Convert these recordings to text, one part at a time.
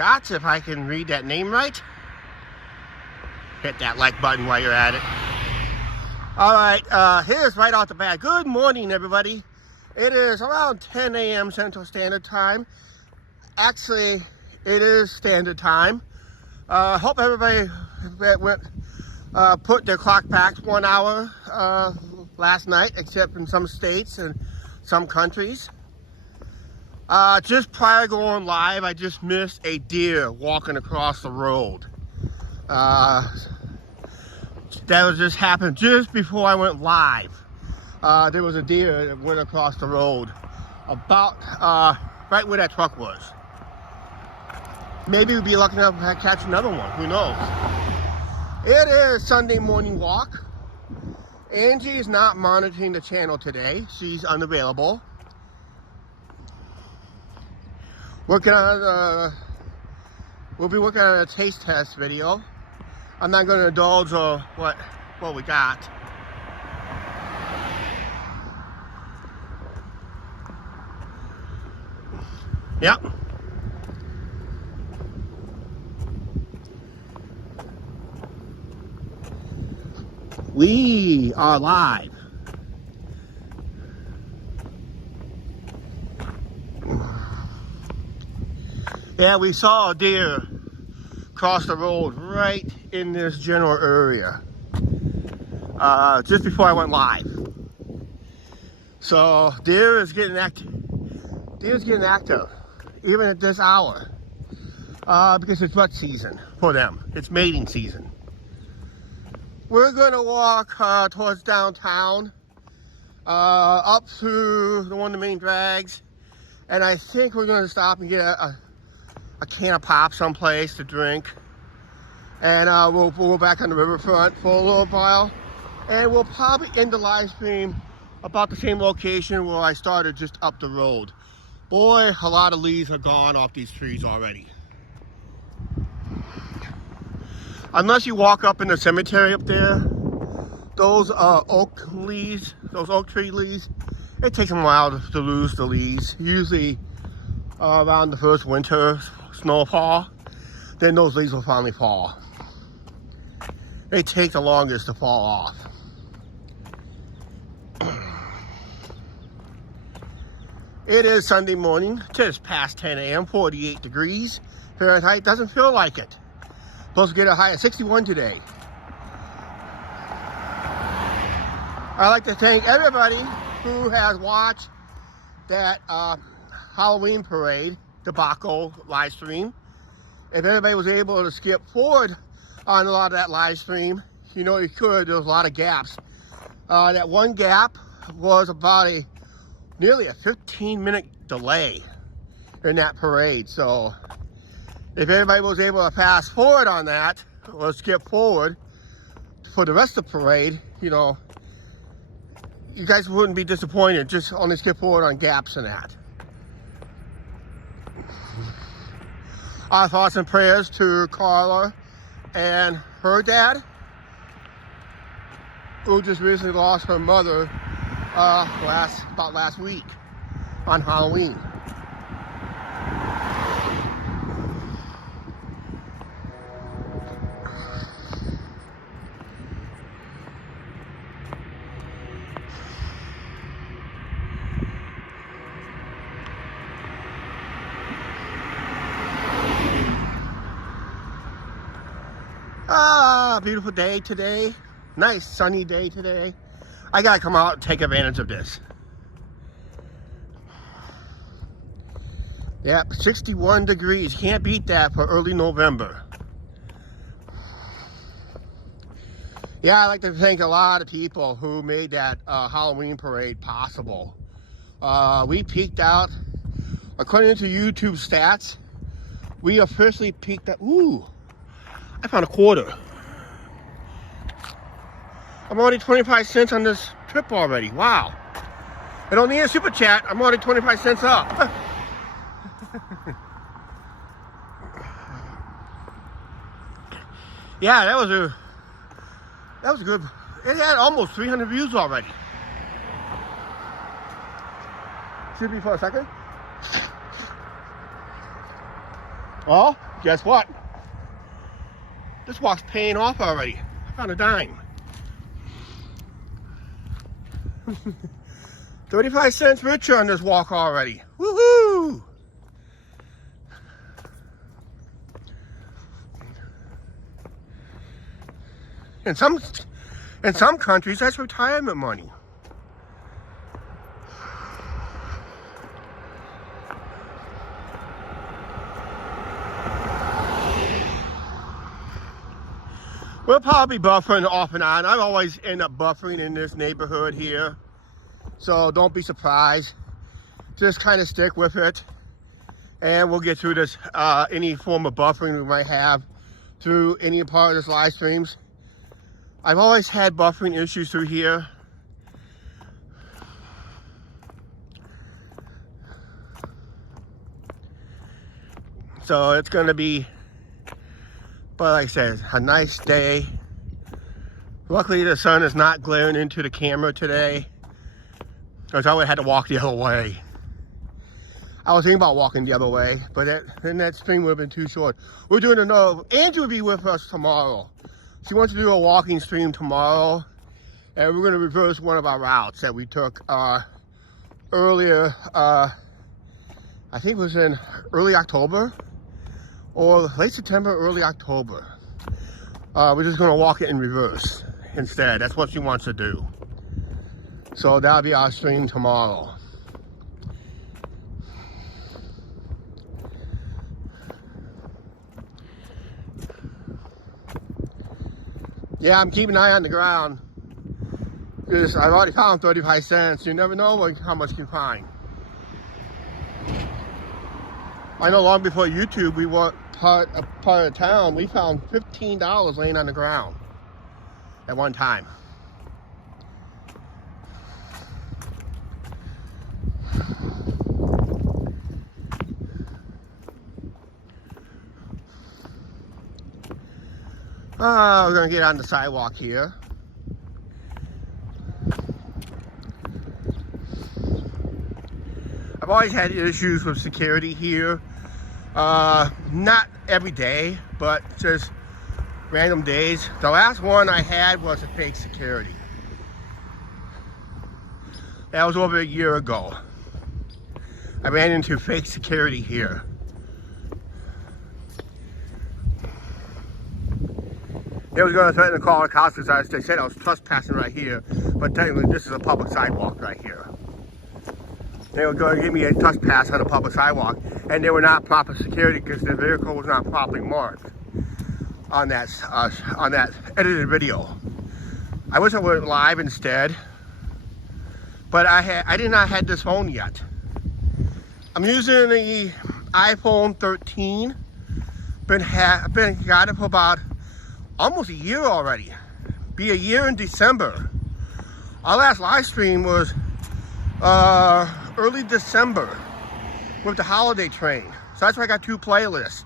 Scott, if I can read that name right. Hit that like button while you're at it. All right, here's right off the bat. Good morning, everybody. It is around 10 a.m. Central Standard Time. Actually, it is standard time. Hope everybody put their clock back 1 hour last night, except in some states and some countries. Just prior to going live, I just missed a deer walking across the road. That was just happened just before I went live. There was a deer that went across the road about right where that truck was. Maybe we'll be lucky enough to catch another one. Who knows? It is Sunday morning walk. Angie is not monitoring the channel today. She's unavailable. We'll be working on a taste test video. I'm not going to indulge what we got. Yep. We are live. Yeah, we saw a deer cross the road right in this general area just before I went live. So deer is getting active. Deer's getting active even at this hour because it's rut season for them. It's mating season. We're gonna walk towards downtown, up through one of the main drags, and I think we're gonna stop and get a can of pop someplace to drink, and we'll go back on the riverfront for a little while, and we'll probably end the live stream about the same location where I started, just up the road. Boy, a lot of leaves are gone off these trees already. Unless you walk up in the cemetery up there, those oak leaves, those oak tree leaves, it takes them a while to lose the leaves. Usually around the first winter snowfall, then those leaves will finally fall. They take the longest to fall off. It is Sunday morning, just past 10 a.m., 48 degrees Fahrenheit. Doesn't feel like it. Supposed to get a high of 61 today. I'd like to thank everybody who has watched that Halloween parade debacle live stream. If everybody was able to skip forward on a lot of that live stream, you know you could. There was a lot of gaps. That one gap was about nearly a 15-minute delay in that parade. So if everybody was able to fast forward on that, or skip forward for the rest of the parade, you know, you guys wouldn't be disappointed. Just only skip forward on gaps in that. Our thoughts and prayers to Carla and her dad, who just recently lost her mother about last week on Halloween. Beautiful day today. Nice sunny day today. I gotta come out and take advantage of this. Yep, 61 degrees. Can't beat that for early November. Yeah, I'd like to thank a lot of people who made that Halloween parade possible. We peaked out, according to YouTube stats, we officially peaked out. Ooh, I found a quarter. I'm already 25 cents on this trip already. Wow. I don't need a super chat. I'm already 25 cents up. Yeah, that was a good. It had almost 300 views already. Should be for a second. Well, guess what? This walk's paying off already. I found a dime. 35 cents richer on this walk already. Woohoo! In some countries, that's retirement money. We'll probably buffering off and on. I always end up buffering in this neighborhood here. So don't be surprised. Just kind of stick with it. And we'll get through this, any form of buffering we might have through any part of this live streams. I've always had buffering issues through here. So it's going to be, but like I said, a nice day. Luckily the sun is not glaring into the camera today, because I would have had to walk the other way. I was thinking about walking the other way, but then that stream would have been too short. We're doing another, Andrew will be with us tomorrow. She wants to do a walking stream tomorrow, and we're going to reverse one of our routes that we took earlier, I think it was in early October, or late September, early October. We're just going to walk it in reverse instead. That's what she wants to do. So that'll be our stream tomorrow. Yeah, I'm keeping an eye on the ground. Because I've already found 35 cents. You never know how much you can find. I know long before YouTube, we were part of town, we found $15 laying on the ground at one time. We're gonna get on the sidewalk here. I've always had issues with security here. Not every day, but just random days. The last one I had was a fake security. That was over a year ago. I ran into fake security here. They was going to threaten to call the cops because they said I was trespassing right here, but technically this is a public sidewalk right here. They were going to give me a trespass on a public sidewalk, and they were not proper security because the vehicle was not properly marked on that edited video. I wish I went live instead, but I did not have this phone yet. I'm using the iPhone 13. Got it for about almost a year already. Be a year in December. Our last live stream was early December with the holiday train. So that's why I got two playlists.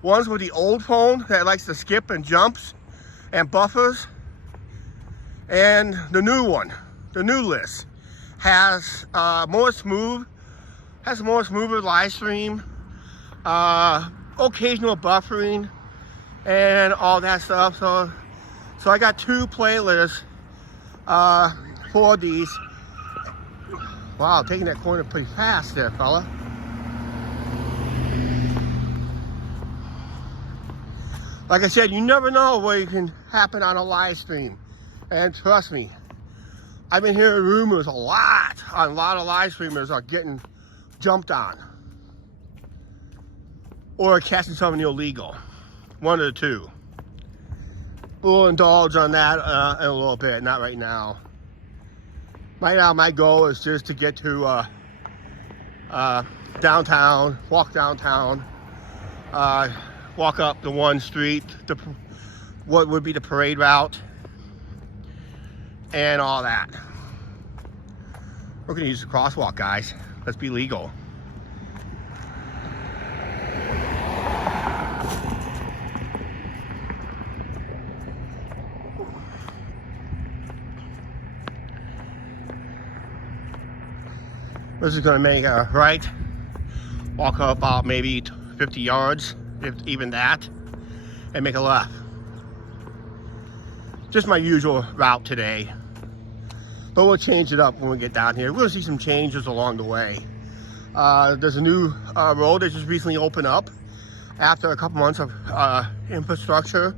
One's with the old phone that likes to skip and jumps and buffers. And the new one, the new list, has more smoother live stream, occasional buffering, and all that stuff. So I got two playlists for these. Wow, taking that corner pretty fast there, fella. Like I said, you never know what can happen on a live stream. And trust me, I've been hearing rumors a lot of live streamers are getting jumped on. Or catching something illegal. One of the two. We'll indulge on that in a little bit, not right now. Right now, my goal is just to get to downtown, walk downtown, walk up the one street, what would be the parade route, and all that. We're gonna use the crosswalk, guys. Let's be legal. This is gonna make a right, walk up about maybe 50 yards. if even that, and make a left. Just my usual route today. But we'll change it up when we get down here. We'll see some changes along the way. There's a new road that just recently opened up after a couple months of infrastructure,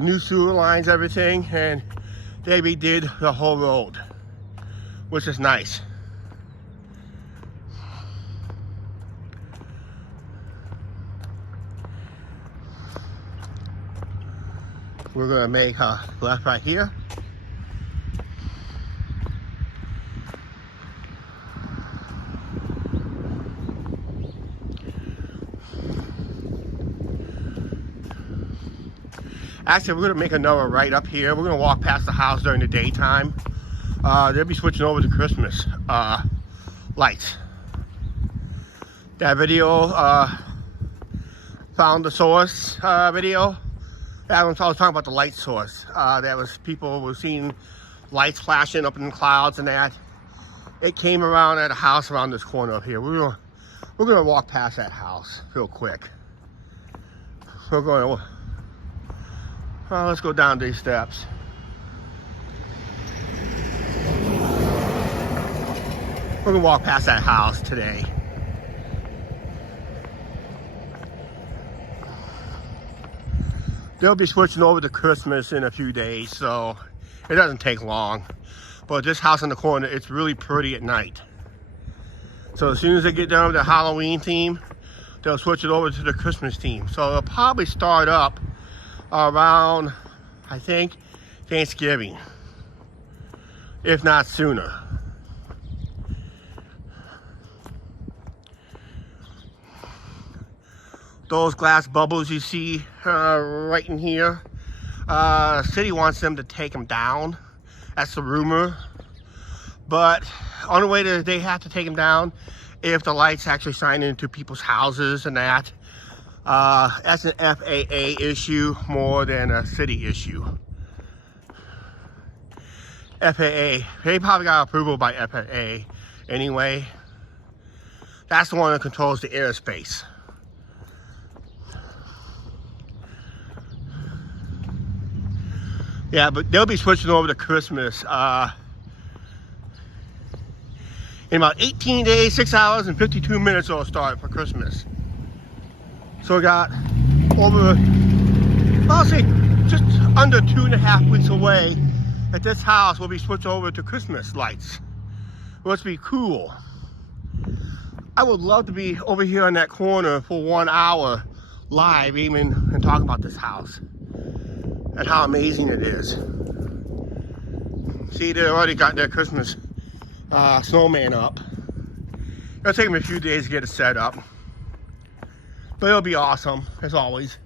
new sewer lines, everything, and they redid the whole road, which is nice. We're gonna make a left right here. Actually, we're gonna make another right up here. We're gonna walk past the house during the daytime. They'll be switching over to Christmas lights. That video, found the source video. That one, I was talking about the light source. That was people were seeing lights flashing up in the clouds and that. It came around at a house around this corner up here. We're gonna walk past that house real quick. We're going. Let's go down these steps. We're gonna walk past that house today. They'll be switching over to Christmas in a few days, so it doesn't take long. But this house in the corner, it's really pretty at night. So as soon as they get done with the Halloween theme, they'll switch it over to the Christmas theme. So they'll probably start up around, I think, Thanksgiving, if not sooner. Those glass bubbles you see right in here, the city wants them to take them down. That's the rumor. But only way that they have to take them down if the lights actually shine into people's houses and that. That's an FAA issue more than a city issue. FAA, they probably got approval by FAA anyway. That's the one that controls the airspace. Yeah, but they'll be switching over to Christmas in about 18 days, 6 hours, and 52 minutes it'll start for Christmas. So we got over, I'll say, just under 2.5 weeks away that this house will be switched over to Christmas lights. Which will be cool. I would love to be over here on that corner for 1 hour live even and talk about this house and how amazing it is. See, they already got their Christmas snowman up. It'll take them a few days to get it set up. But it'll be awesome, as always.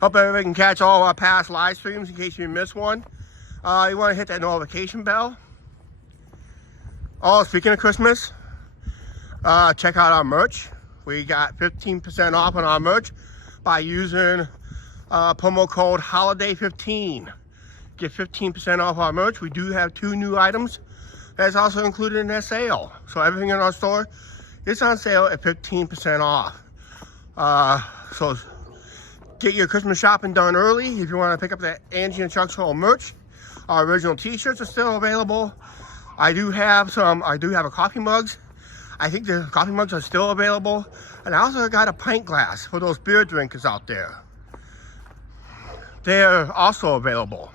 Hope everybody can catch all our past live streams in case you missed one. You want to hit that notification bell. Oh, speaking of Christmas, check out our merch. We got 15% off on our merch by using promo code HOLIDAY15. Get 15% off our merch. We do have 2 new items that's also included in that sale. So everything in our store is on sale at 15% off. So get your Christmas shopping done early. If you want to pick up that Angie and Chuck's Hole merch, our original t-shirts are still available. I do have a coffee mugs. I think the coffee mugs are still available. And I also got a pint glass for those beer drinkers out there. They're also available.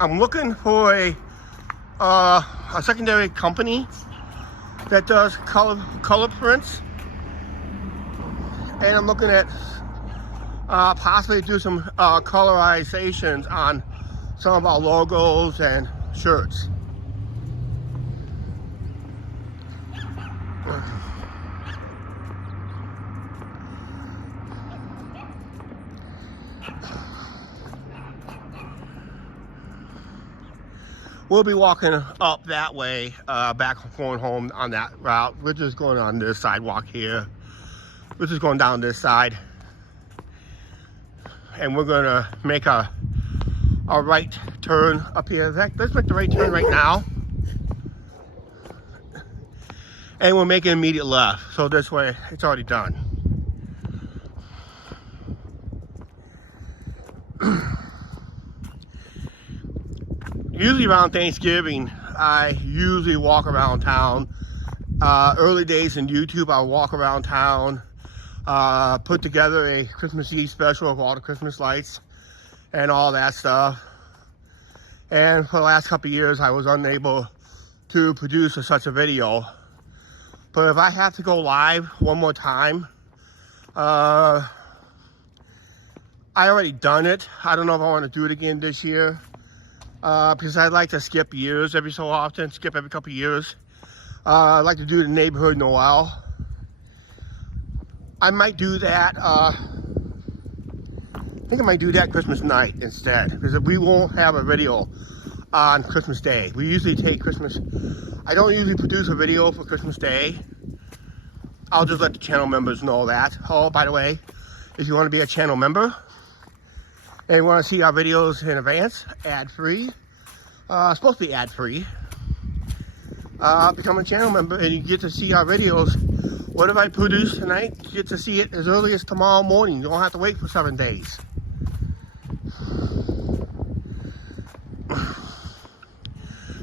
I'm looking for a secondary company that does color prints, and I'm looking at possibly do some colorizations on some of our logos and shirts. We'll be walking up that way, back going home on that route. We're just going on this sidewalk here. We're just going down this side. and we're gonna make a right turn up here. In fact, let's make the right turn right now. And we'll make an immediate left. So this way, it's already done. Usually around Thanksgiving, I usually walk around town. Early days in YouTube, I'll walk around town, put together a Christmas Eve special of all the Christmas lights and all that stuff. And for the last couple of years, I was unable to produce such a video. But if I have to go live one more time, I already done it. I don't know if I want to do it again this year, because I'd like to skip years every so often, skip every couple of years. I'd like to do the neighborhood Noel. I might do that. I think I might do that Christmas night instead, because we won't have a video on Christmas Day. We usually take Christmas. I don't usually produce a video for Christmas Day. I'll just let the channel members know that. Oh, by the way, if you want to be a channel member and you want to see our videos in advance, ad-free, supposed to be ad-free, become a channel member and you get to see our videos. What if I produce tonight? You get to see it as early as tomorrow morning. You don't have to wait for 7 days.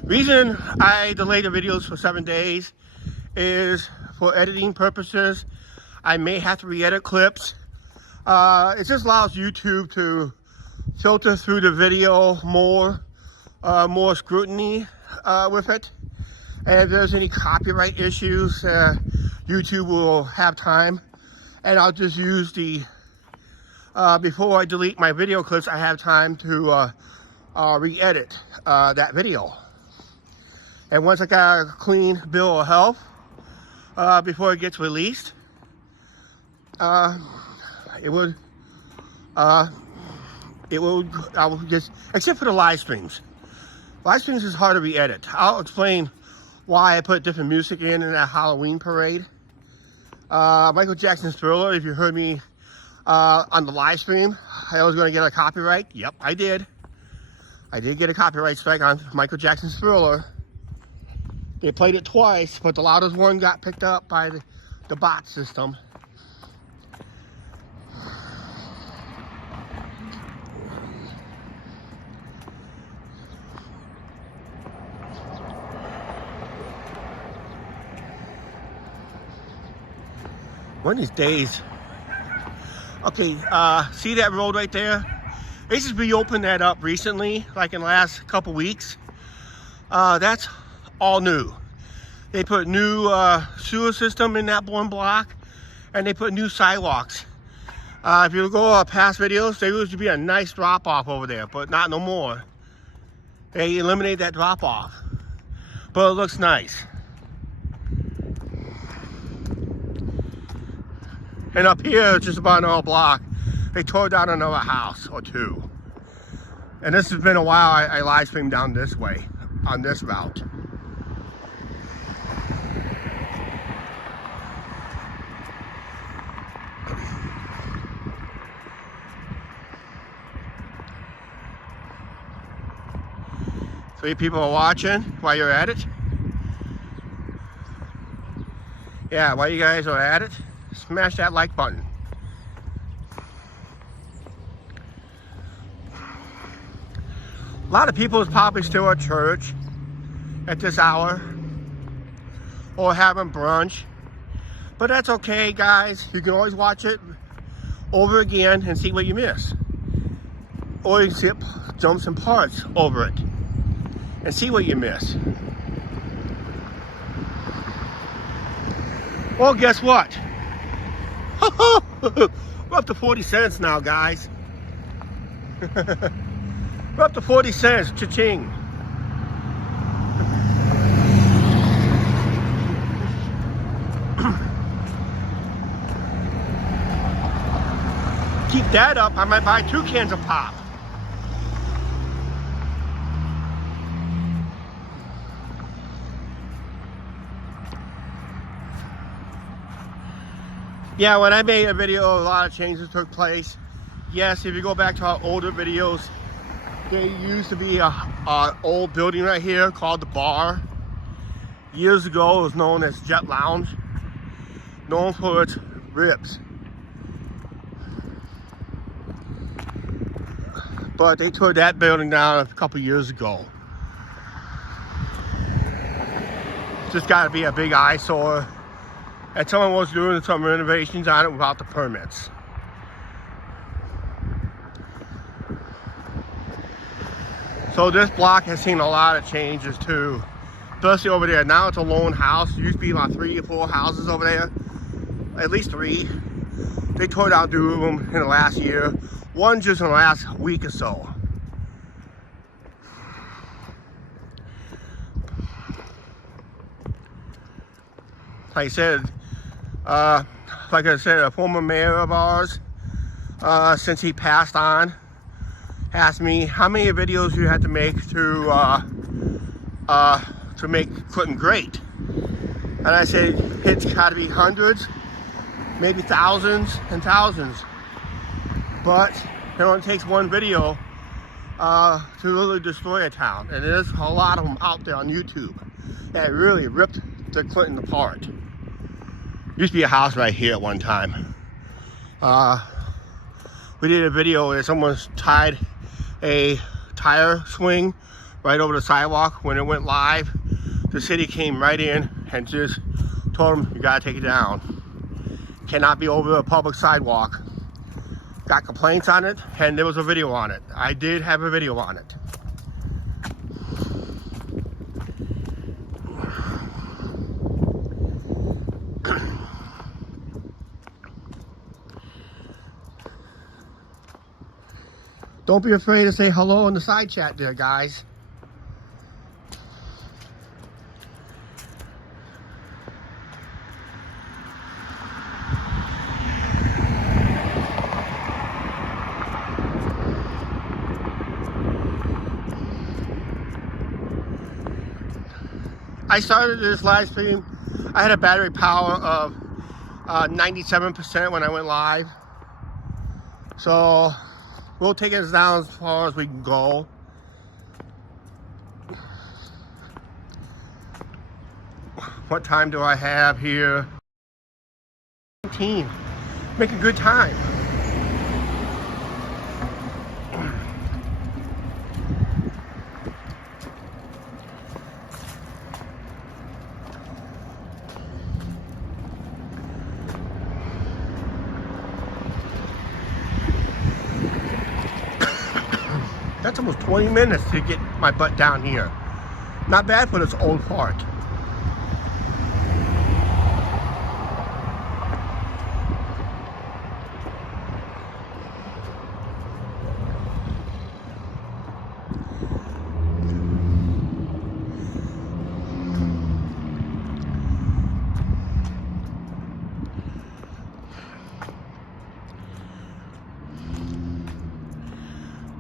Reason I delay the videos for 7 days is for editing purposes. I may have to re-edit clips. It just allows YouTube to filter through the video more scrutiny with it. And if there's any copyright issues, YouTube will have time. And I'll just use the, before I delete my video clips, I have time to re-edit that video. And once I got a clean bill of health, before it gets released, I will just, except for the live streams. Live streams is hard to re-edit. I'll explain why I put different music in that Halloween parade. Michael Jackson's Thriller, if you heard me on the live stream, I was going to get a copyright. Yep, I did. I did get a copyright strike on Michael Jackson's Thriller. They played it twice, but the loudest one got picked up by the bot system. One of these days. Okay, see that road right there? They just reopened that up recently, like in the last couple weeks. That's all new. They put new sewer system in that one block, and they put new sidewalks. If you go past videos, there used to be a nice drop off over there, but not no more. They eliminated that drop off, but it looks nice. And up here, just about another block, they tore down another house or two. And this has been a while. I live streamed down this way on this route. So you people are watching while you're at it. Yeah, while you guys are at it, smash that like button. A lot of people is probably still at church at this hour or having brunch, but that's okay, guys. You can always watch it over again and see what you miss, or you can jump some parts over it and see what you miss. Well, guess what? We're up to 40 cents now, guys. We're up to 40 cents, cha-ching. Keep that up, I might buy 2 cans of pop. Yeah, when I made a video, a lot of changes took place. Yes, if you go back to our older videos, there used to be a old building right here called the Bar. Years ago, it was known as Jet Lounge, known for its ribs. But they tore that building down a couple years ago. Just got to be a big eyesore. And someone was doing some renovations on it without the permits. So this block has seen a lot of changes too. Especially over there. Now it's a lone house. There used to be about 3 or 4 houses over there. At least 3. They tore down 2 of them in the last year. One just in the last week or so. Like I said, a former mayor of ours, since he passed on, asked me how many videos you had to make to make Clinton great. And I said, it's got to be hundreds, maybe thousands and thousands. But it only takes one video to really destroy a town. And there's a lot of them out there on YouTube that really ripped the Clinton apart. Used to be a house right here at one time. We did a video where someone tied a tire swing right over the sidewalk. When it went live, the city came right in and just told them, you gotta take it down. Cannot be over a public sidewalk. Got complaints on it, and there was a video on it. I did have a video on it. Don't be afraid to say hello in the side chat there, guys. I started this live stream. I had a battery power of 97% when I went live. So we'll take it down as far as we can go. What time do I have here? 19. Make a good time. That's almost 20 minutes to get my butt down here. Not bad for this old part.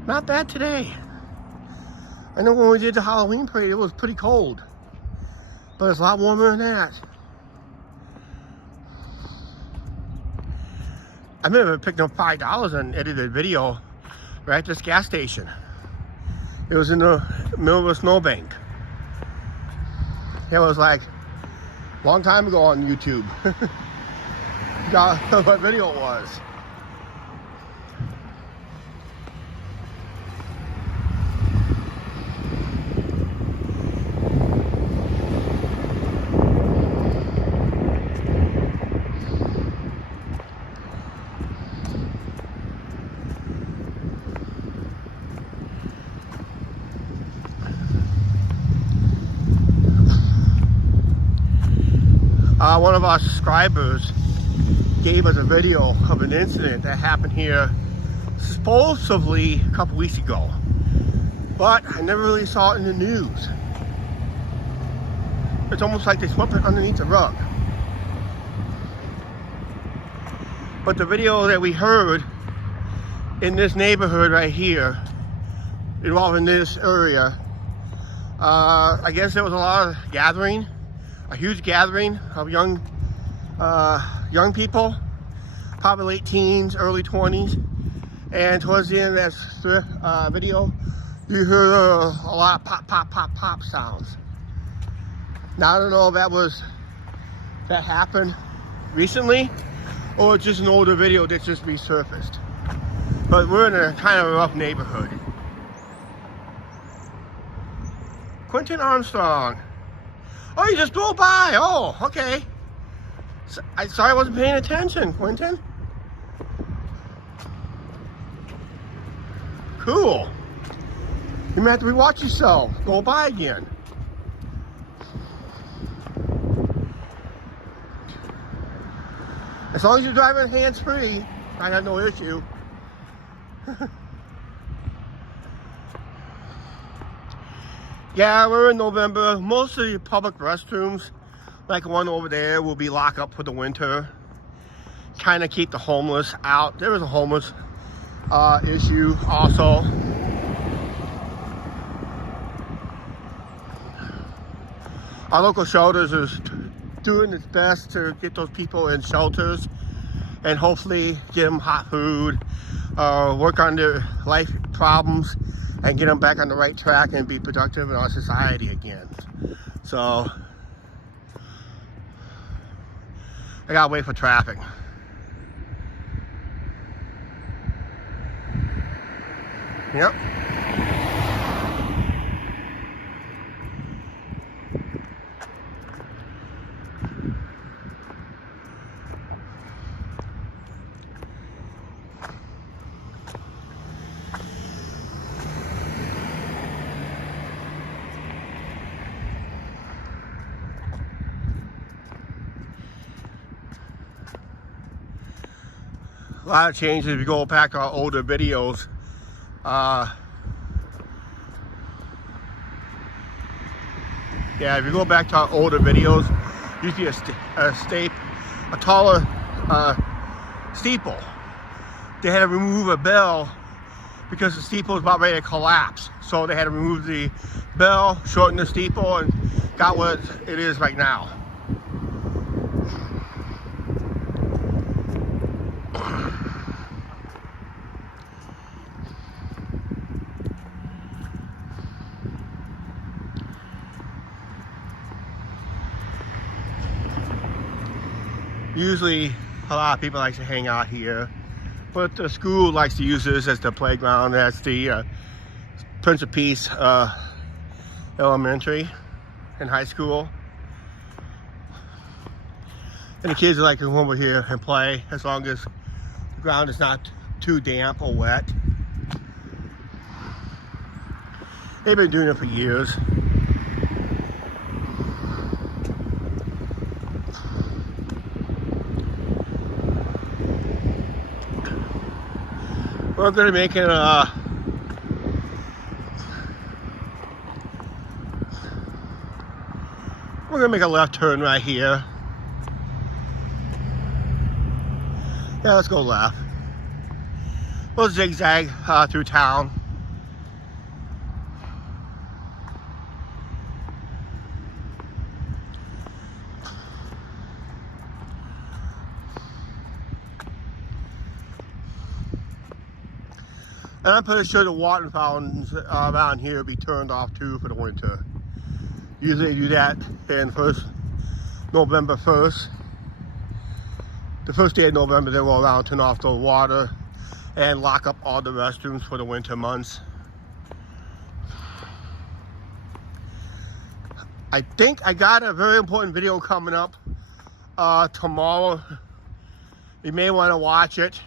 Not bad today. I know when we did the Halloween parade, it was pretty cold. But it's a lot warmer than that. I remember picking up $5 and edited a video right at this gas station. It was in the middle of a snowbank. It was like a long time ago on YouTube. Got what video it was. One of our subscribers gave us a video of an incident that happened here supposedly a couple weeks ago, but I never really saw it in the news. It's almost like they swept it underneath the rug. But the video that we heard in this neighborhood right here, involving this area, I guess there was a lot of gathering. A huge gathering of young people, probably late teens, early 20s, And towards the end of that video, you heard a lot of pop, pop, pop, pop sounds. Now I don't know if that happened recently or just an older video that just resurfaced. But we're in a kind of a rough neighborhood. Quentin Armstrong. Oh, you just drove by. Oh, okay. Sorry I wasn't paying attention, Quentin. Cool. You might have to rewatch yourself. Go by again. As long as you're driving hands-free, I have no issue. Yeah, we're in November. Most of the public restrooms, like the one over there, will be locked up for the winter. Kind of keep the homeless out. There is a homeless issue also. Our local shelters is doing its best to get those people in shelters and hopefully get them hot food, work on their life problems, and get them back on the right track and be productive in our society again. So, I gotta wait for traffic. Yep. A lot of changes if you go back to our older videos. Yeah, if you go back to our older videos, you see a taller steeple. They had to remove a bell because the steeple was about ready to collapse. So they had to remove the bell, shorten the steeple, and got what it is right now. Usually a lot of people like to hang out here, but the school likes to use this as the playground. That's the Prince of Peace Elementary and High School. And the kids like to come over here and play as long as the ground is not too damp or wet. They've been doing it for years. We're going to be making a left turn right here. Yeah, let's go left. We'll zigzag through town. And I'm pretty sure the water fountains around here will be turned off too for the winter. Usually they do that in November 1st. The first day of November, they will around turn off the water and lock up all the restrooms for the winter months. I think I got a very important video coming up tomorrow. You may want to watch it.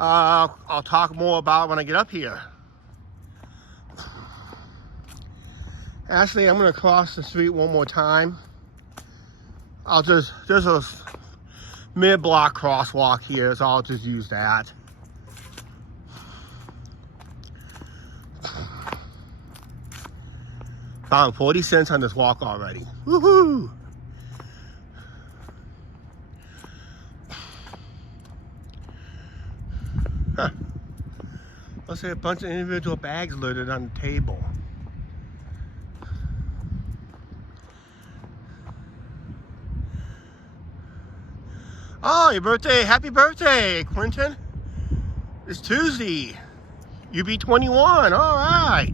I'll talk more about it when I get up here. Actually, I'm going to cross the street one more time. There's a mid-block crosswalk here, so I'll just use that. Found 40 cents on this walk already. Woohoo! Huh. Let's say a bunch of individual bags littered on the table. Oh, your birthday. Happy birthday, Quentin. It's Tuesday. UB21. All right.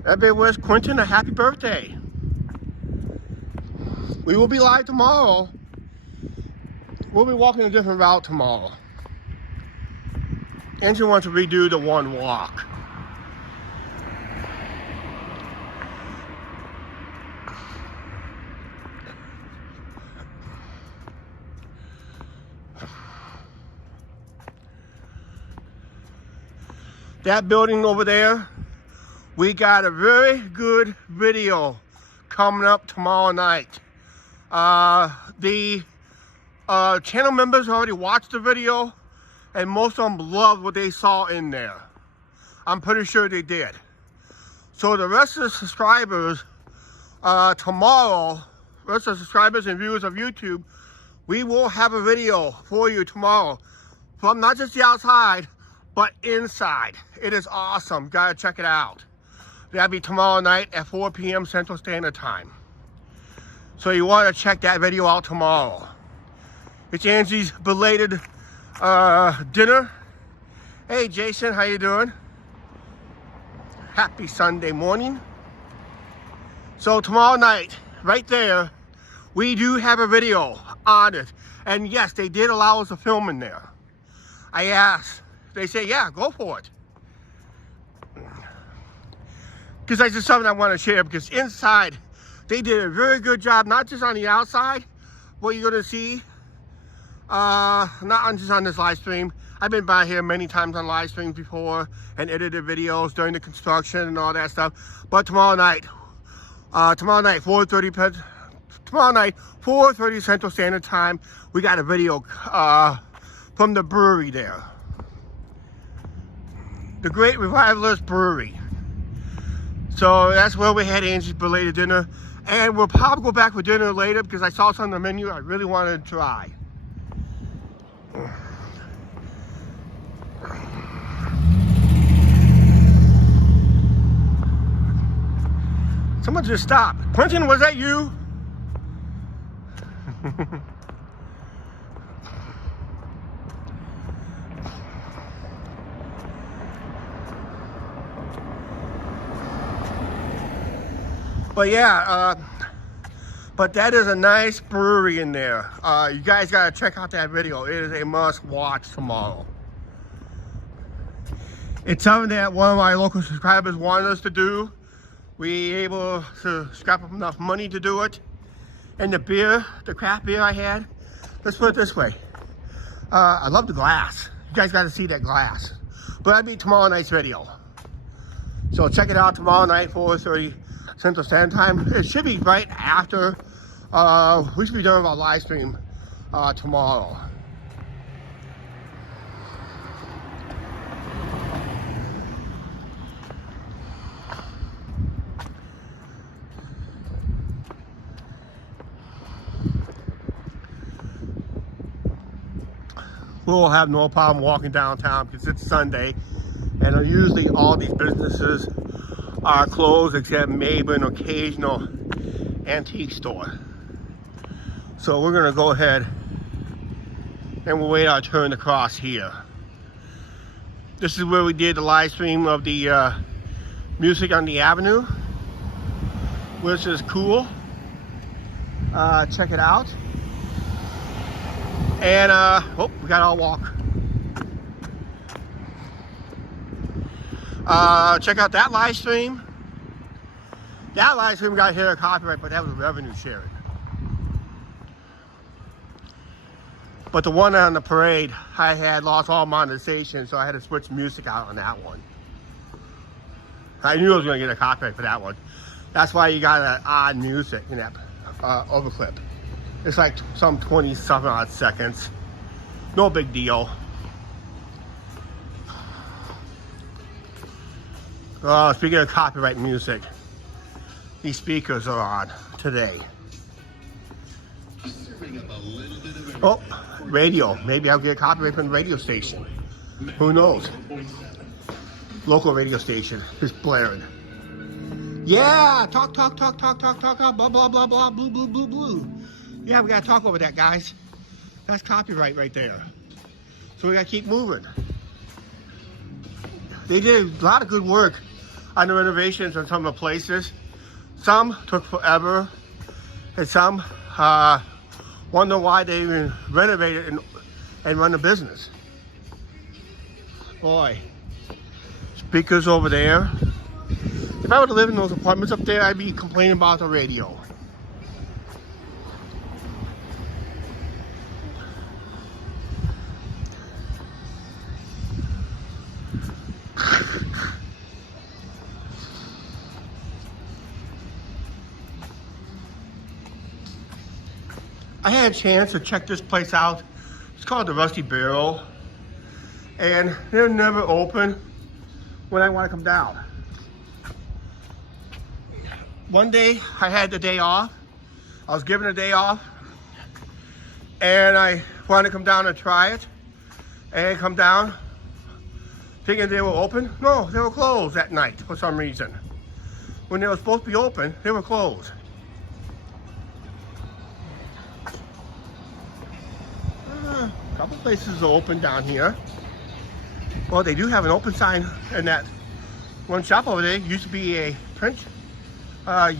Everybody wish Quentin a happy birthday. We will be live tomorrow. We'll be walking a different route tomorrow. Angie wants to redo the one walk. That building over there, we got a very good video coming up tomorrow night. The channel members already watched the video, and most of them loved what they saw in there. I'm pretty sure they did. So the rest of the subscribers, tomorrow, rest of the subscribers and viewers of YouTube, we will have a video for you tomorrow from not just the outside, but inside. It is awesome. Gotta check it out. That'll be tomorrow night at 4 p.m. Central Standard Time. So you want to check that video out tomorrow. It's Angie's belated dinner. Hey Jason, how you doing? Happy Sunday morning. So tomorrow night, right there, we do have a video on it. And yes, they did allow us to film in there. I asked. They say, yeah, go for it. Because that's just something I want to share, because inside, they did a very good job, not just on the outside, what you're going to see, not just on this live stream. I've been by here many times on live streams before and edited videos during the construction and all that stuff. But tomorrow night, 4:30 Central Standard Time, we got a video from the brewery there. The Great Revivalist Brewery. So that's where we had Angie's belated dinner. And we'll probably go back for dinner later because I saw something on the menu I really wanted to try. Someone just stopped. Quentin, was that you? But yeah, but that is a nice brewery in there. You guys gotta check out that video. It is a must watch tomorrow. It's something that one of my local subscribers wanted us to do. We were able to scrap up enough money to do it. And the beer, the craft beer I had, let's put it this way. I love the glass. You guys gotta see that glass. But that'll be tomorrow night's video. So check it out tomorrow night, 4:30 Central Standard Time. It should be right after. We should be doing our live stream tomorrow. We'll have no problem walking downtown because it's Sunday, and usually all these businesses are closed except maybe an occasional antique store. So we're gonna go ahead and we'll wait our turn to cross here. This is where we did the live stream of the Music on the Avenue, which is cool. Check it out. And oh, we got our walk. Check out that live stream. That live stream got hit a copyright, but that was revenue sharing. But the one on the parade, I had lost all monetization, so I had to switch music out on that one. I knew I was going to get a copyright for that one. That's why you got an odd music in that overclip. It's like some 20-something odd seconds. No big deal. Speaking of copyright music, these speakers are on today. Oh, radio. Maybe I'll get a copyright from the radio station. Who knows? Local radio station is blaring. Yeah, talk, blah, blah, blah, blah, blue, blue, blue, blue. Yeah, we gotta talk over that, guys. That's copyright right there. So we gotta keep moving. They did a lot of good work on the renovations on some of the places. Some took forever, and some wonder why they even renovated and run the business. Boy, speakers over there. If I were to live in those apartments up there, I'd be complaining about the radio. I had a chance to check this place out. It's called the Rusty Barrel, and they're never open when I want to come down. One day I had the day off. I was given a day off, and I wanted to come down and try it, and come down thinking they were open. No, they were closed at night for some reason. When they were supposed to be open, they were closed. A couple places are open down here. Well, they do have an open sign in that one shop over there. Used to be a print,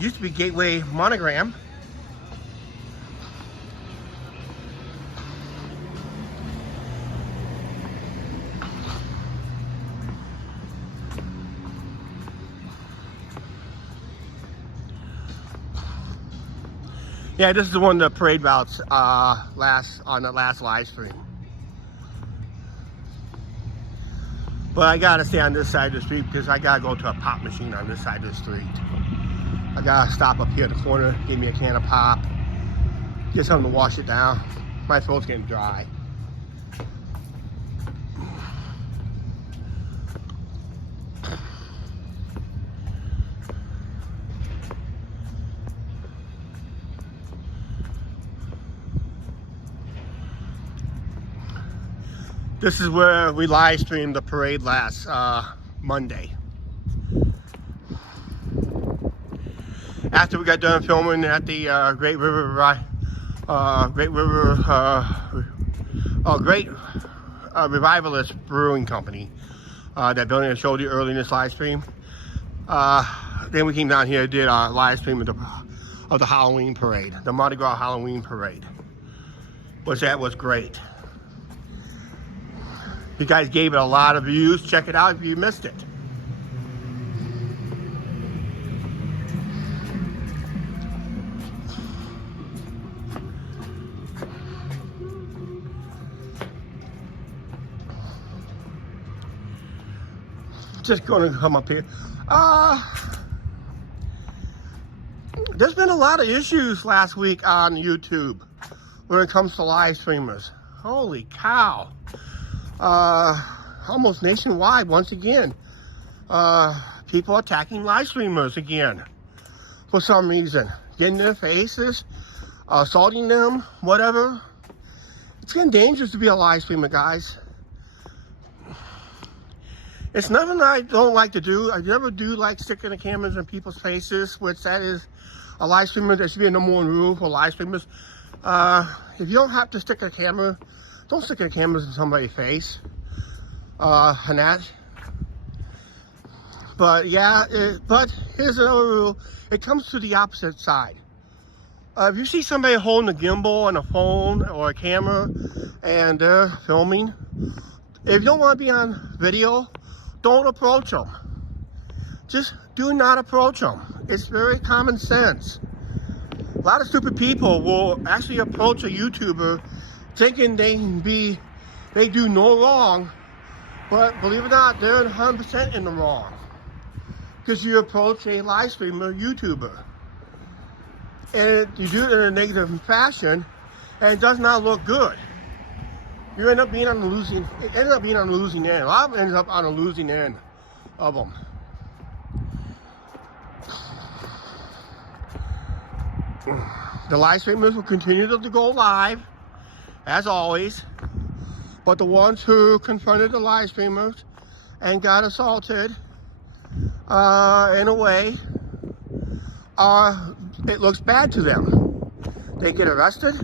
used to be Gateway Monogram. Yeah, this is the one, the parade routes on the last live stream. But I gotta stay on this side of the street because I gotta go to a pop machine on this side of the street. I gotta stop up here at the corner, give me a can of pop, get something to wash it down. My throat's getting dry. This is where we live streamed the parade last Monday. After we got done filming at the Great Revivalist Brewing Company, that building I showed you earlier in this live stream. Then we came down here and did a live stream of the Halloween parade, the Mardi Gras Halloween parade, which that was great. You guys gave it a lot of views. Check it out if you missed it. Just going to come up here. There's been a lot of issues last week on YouTube when it comes to live streamers. Holy cow. Almost nationwide once again. People attacking live streamers again for some reason. Getting in their faces, assaulting them, whatever. It's getting dangerous to be a live streamer, guys. It's nothing I don't like to do. I never do like sticking the cameras in people's faces, which that is a live streamer. There should be a number one rule for live streamers. If you don't have to stick a camera, don't stick the cameras in somebody's face, and that. But yeah, but here's another rule. It comes to the opposite side. If you see somebody holding a gimbal and a phone or a camera and they're filming, if you don't want to be on video, don't approach them. Just do not approach them. It's very common sense. A lot of stupid people will actually approach a YouTuber thinking they do no wrong, but believe it or not, they're 100% in the wrong. Because you approach a live streamer, YouTuber, and you do it in a negative fashion, and it does not look good. You end up being on the losing. It ends up being on the losing end. A lot of them ends up on the losing end of them. The live streamers will continue to go live, as always, but the ones who confronted the live streamers and got assaulted, in a way, it looks bad to them. they get arrested.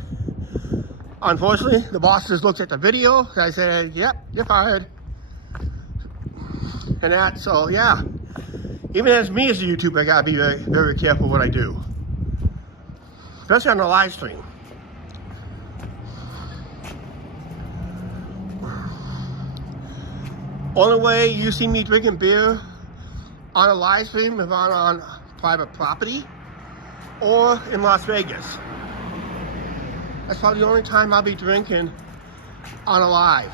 Unfortunately, the boss just looked at the video and I said, yep, you're fired. And that, so yeah. Even as me as a YouTuber, I gotta be very, very careful what I do. Especially on the live stream. Only way you see me drinking beer on a live stream is on private property or in Las Vegas. That's probably the only time I'll be drinking on a live.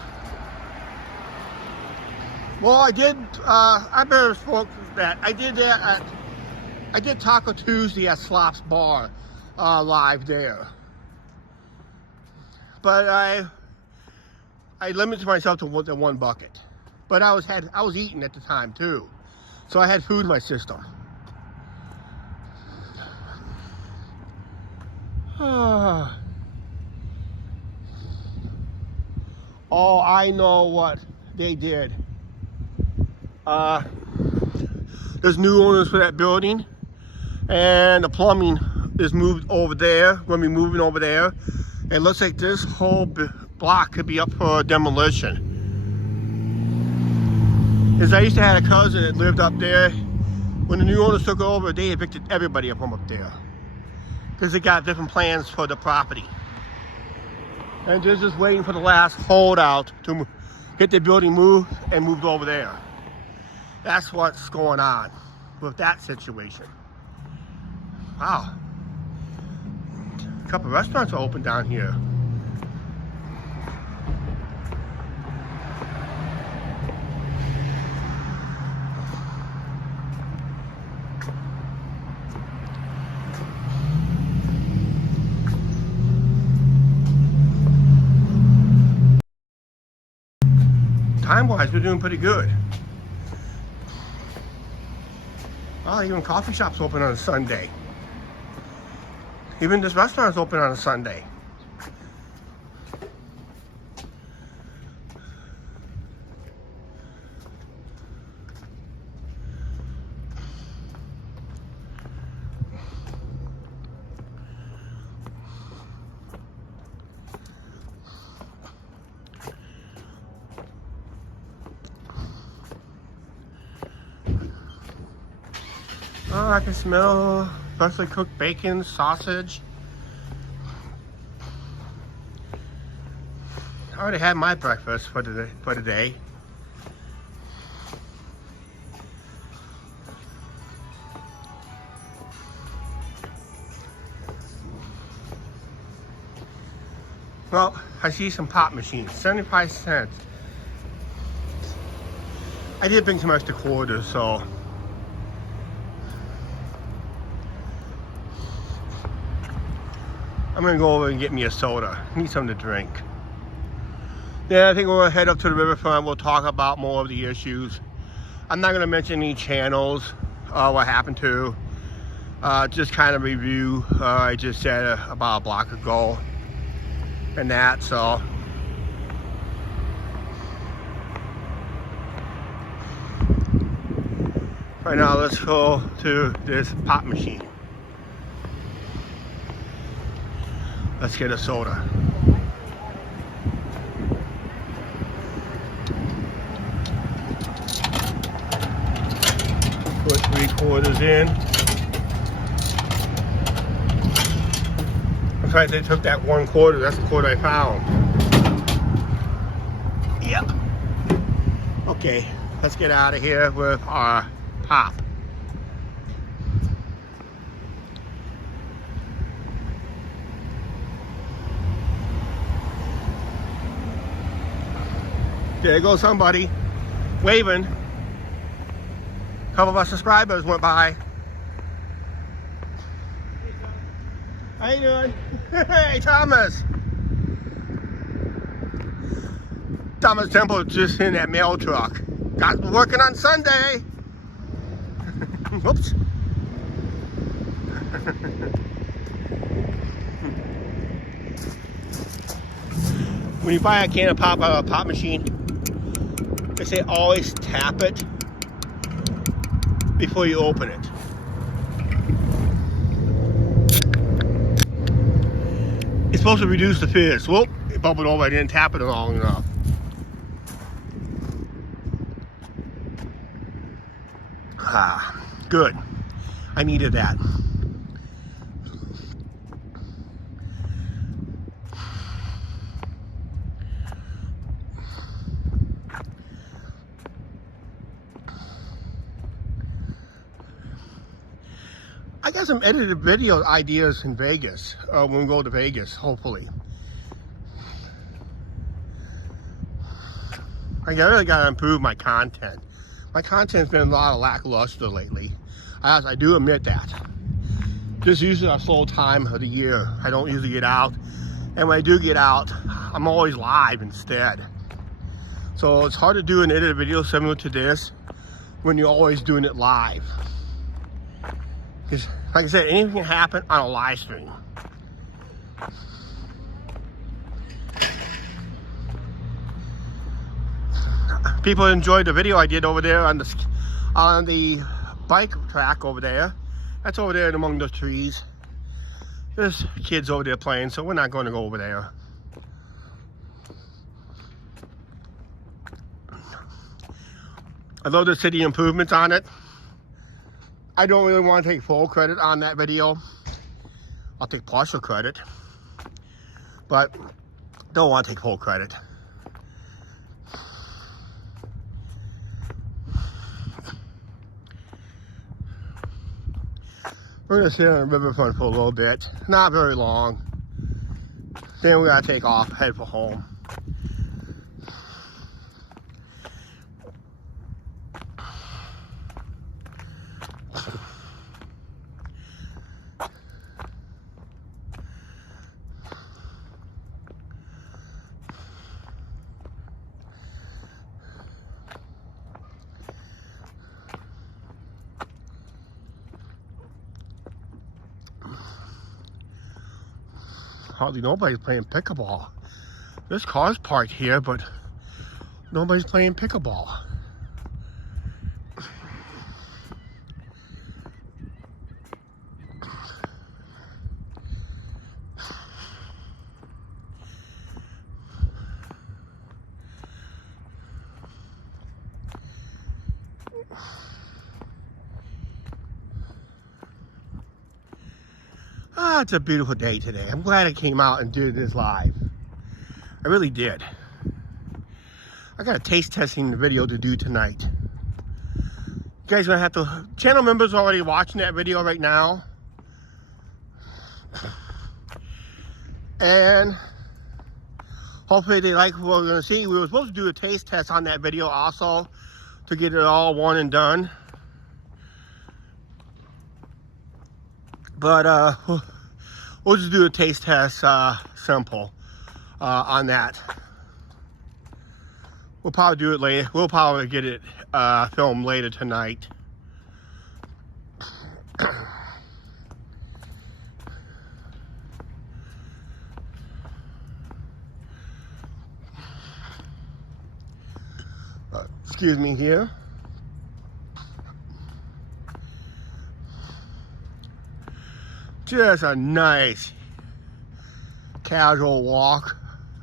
Well, I did, I better spoke that. I did that I did Taco Tuesday at Slop's Bar live there. But I limited myself to one bucket. But I was eating at the time too. So I had food in my system. Oh, I know what they did. There's new owners for that building, and the plumbing is moved over there. We're gonna be moving over there. It looks like this whole block could be up for demolition. Because I used to have a cousin that lived up there. When the new owners took over, they evicted everybody from up there. Because they got different plans for the property. And they're just waiting for the last holdout to get the building moved and moved over there. That's what's going on with that situation. Wow. A couple of restaurants are open down here. Time-wise, we're doing pretty good. Oh, even coffee shops open on a Sunday. Even this restaurant's open on a Sunday. Oh, I can smell freshly cooked bacon, sausage. I already had my breakfast for the day. Well, I see some pop machines, 75 cents. I did bring some extra quarters, so. I'm gonna go over and get me a soda. I need something to drink. Then I think we'll head up to the riverfront. We'll talk about more of the issues. I'm not gonna mention any channels, what happened to. Just kind of review, I just said about a block ago and that, so. Right now, let's go to this pop machine. Let's get a soda. Put 3 quarters in. In fact, they took that 1 quarter. That's the quarter I found. Yep. Okay, let's get out of here with our pop. There goes somebody waving. A couple of our subscribers went by. How you doing? Hey, Thomas. Thomas Temple just in that mail truck. Got working on Sunday. Whoops. When you buy a can of pop out of a pop machine, they say always tap it before you open it. It's supposed to reduce the fizz. Whoop, it bubbled over. I didn't tap it long enough. Ah, good. I needed that. I got some edited video ideas in Vegas when we go to Vegas, hopefully. I really got to improve my content. My content's been a lot of lackluster lately. I do admit that. Just usually a slow time of the year. I don't usually get out. And when I do get out, I'm always live instead. So it's hard to do an edited video similar to this when you're always doing it live. Because, like I said, anything can happen on a live stream. People enjoyed the video I did over there on the bike track over there. That's over there among the trees. There's kids over there playing, so we're not going to go over there. I love the city improvements on it. I don't really want to take full credit on that video. I'll take partial credit, but don't want to take full credit. We're gonna sit on the riverfront for a little bit, not very long. Then we gotta take off, head for home. Hardly nobody's playing pickleball. There's cars parked here, but nobody's playing pickleball. Ah, it's a beautiful day today. I'm glad I came out and did this live. I really did. I got a taste testing video to do tonight. You guys gonna have to, channel members are already watching that video right now. And hopefully they like what we're gonna see. We were supposed to do a taste test on that video also to get it all one and done. But we'll just do a taste test, simple, on that. We'll probably do it later. We'll probably get it filmed later tonight. Excuse me here. Just a nice casual walk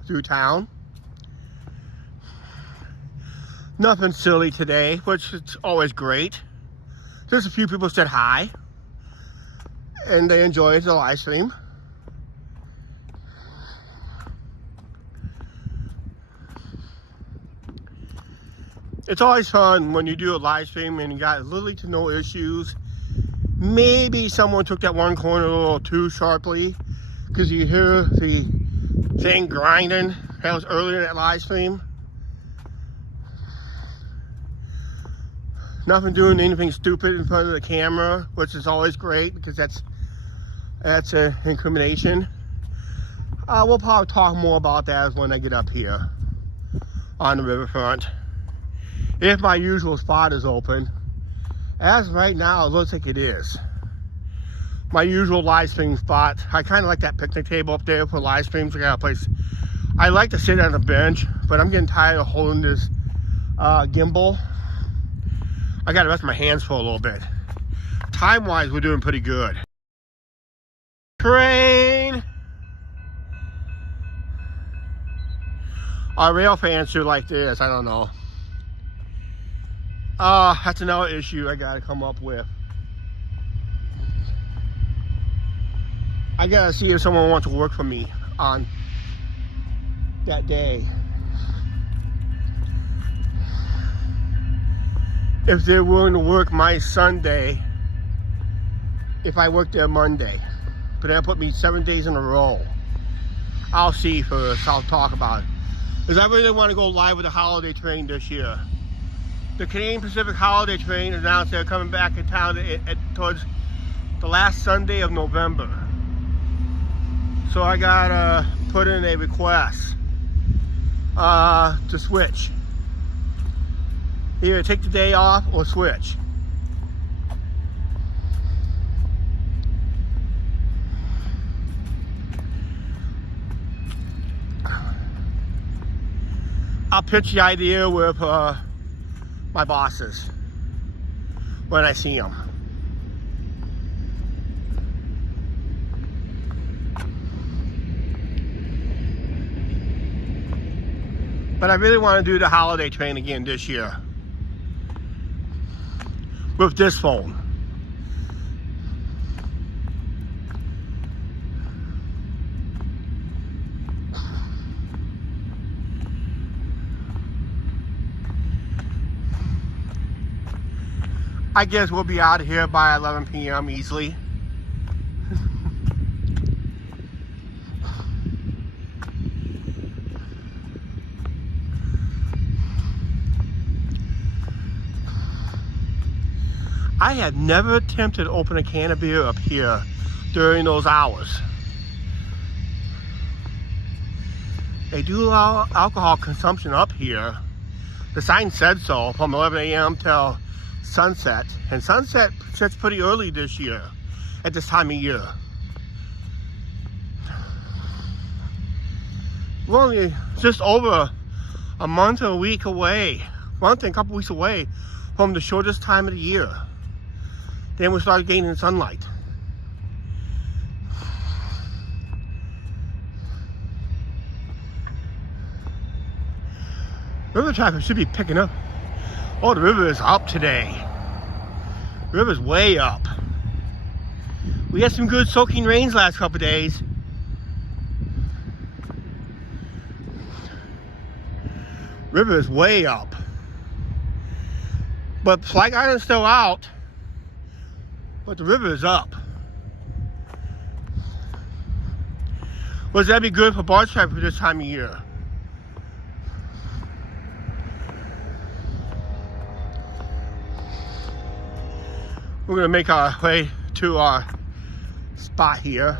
through town. Nothing silly today, which is always great. Just a few people said hi and they enjoyed the live stream. It's always fun when you do a live stream and you got little to no issues. Maybe someone took that one corner a little too sharply because you hear the thing grinding. That was earlier in that live stream. Nothing doing anything stupid in front of the camera, which is always great because that's an incrimination. We'll probably talk more about that when I get up here on the riverfront. If my usual spot is open. As right now, it looks like it is. My usual live stream spot. I kind of like that picnic table up there for live streams. I got a place. I like to sit on a bench, but I'm getting tired of holding this gimbal. I got to rest my hands for a little bit. Time-wise, we're doing pretty good. Train! Our rail fans should like this. I don't know. That's another issue I gotta come up with. I gotta see if someone wants to work for me on that day. If they're willing to work my Sunday, if I work there Monday. But they'll put me 7 days in a row. I'll see first. I'll talk about it. Because I really want to go live with the holiday train this year. The Canadian Pacific Holiday Train announced they're coming back in town towards the last Sunday of November. So I gotta put in a request to switch. Either take the day off or switch. I'll pitch the idea with my bosses when I see them. But I really want to do the holiday train again this year with this phone. I guess we'll be out of here by 11 p.m. easily. I have never attempted to open a can of beer up here during those hours. They do allow alcohol consumption up here. The sign said so, from 11 a.m. till sunset, and sunset sets pretty early this year at this time of year. We're only just over a month or a week away, month and a couple weeks away from the shortest time of the year. Then we start gaining sunlight. River traffic should be picking up. Oh, the river is up today. The river's way up. We had some good soaking rains last couple of days. River is way up. But Flag Island's still out. But the river is up. Well, that'd be good for barge traffic for this time of year. We're gonna make our way to our spot here.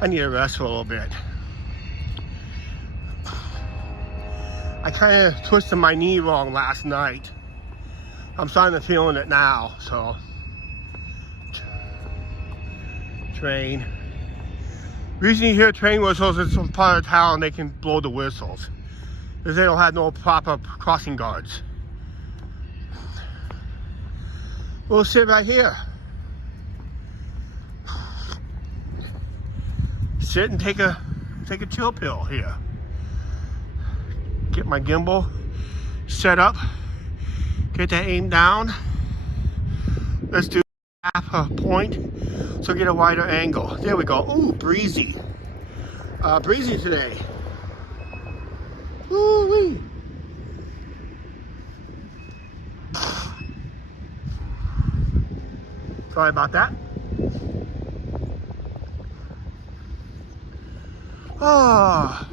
I need a rest for a little bit. I kind of twisted my knee wrong last night. I'm starting to feel it now, so. Train. Reason you hear train whistles is some part of town they can blow the whistles, because they don't have no proper crossing guards. We'll sit right here. Sit and take a chill pill here. Get my gimbal set up. Get that aim down. Let's do half a point so get a wider angle. There we go. Ooh, breezy. Breezy today. Woo-wee. Sorry about that. Oh,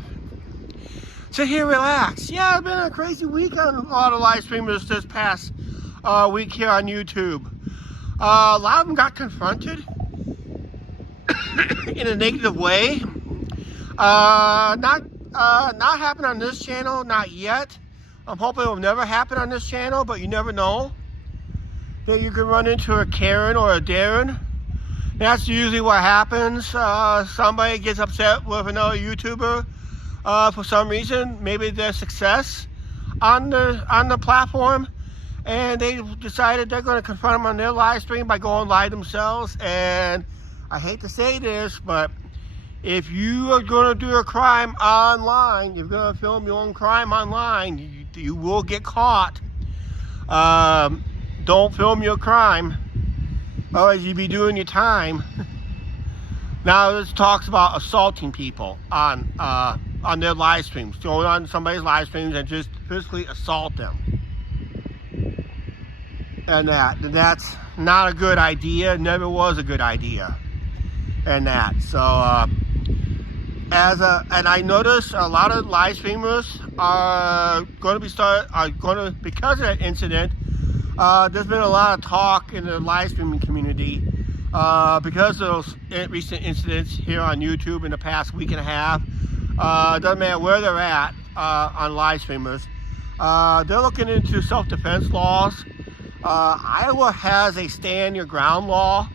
sit here, relax. Yeah, it's been a crazy week on a lot of live streamers this past week here on YouTube. A lot of them got confronted in a negative way. Not happen on this channel, not yet. I'm hoping it will never happen on this channel, but you never know. That you can run into a Karen or a Darren. That's usually what happens. Somebody gets upset with another YouTuber for some reason. Maybe their success on the platform, and they decided they're going to confront them on their live stream by going live themselves. And I hate to say this, but if you are going to do a crime online, you're going to film your own crime online, you will get caught. Don't film your crime, otherwise you'll be doing your time. Now this talks about assaulting people on their live streams, going on somebody's live streams and just physically assault them. And that's not a good idea, never was a good idea. And so and I noticed a lot of live streamers are going to because of that incident. There's been a lot of talk in the live streaming community because of those recent incidents here on YouTube in the past week and a half. Doesn't matter where they're at on live streamers. They're looking into self-defense laws. Iowa has a stand your ground law,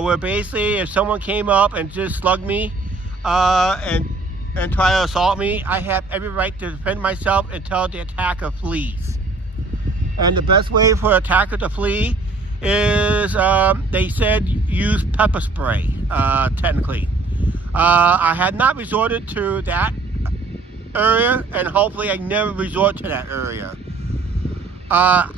where basically if someone came up and just slugged me and try to assault me, I have every right to defend myself until the attacker flees. And the best way for an attacker to flee is, they said, use pepper spray, technically. I had not resorted to that area, and hopefully I never resort to that area.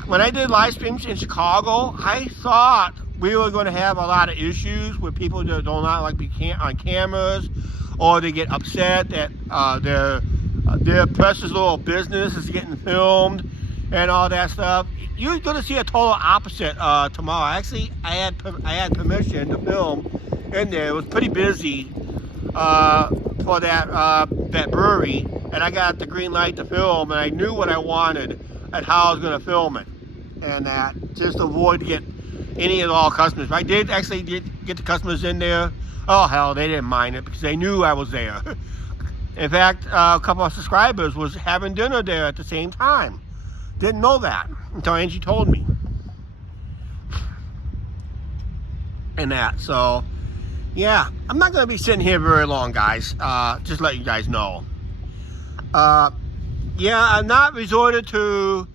When I did live streams in Chicago, I thought we were going to have a lot of issues with people that do not like to be on cameras, or they get upset that their precious little business is getting filmed and all that stuff. You're going to see a total opposite tomorrow. Actually, I had permission to film in there. It was pretty busy for that brewery, and I got the green light to film, and I knew what I wanted and how I was going to film it, and that just to avoid to get any and all customers. I did actually get the customers in there. Oh hell, they didn't mind it because they knew I was there. In fact, a couple of subscribers was having dinner there at the same time. Didn't know that until Angie told me. And so yeah, I'm not going to be sitting here very long, guys. Just let you guys know. Yeah, I'm not resorted to,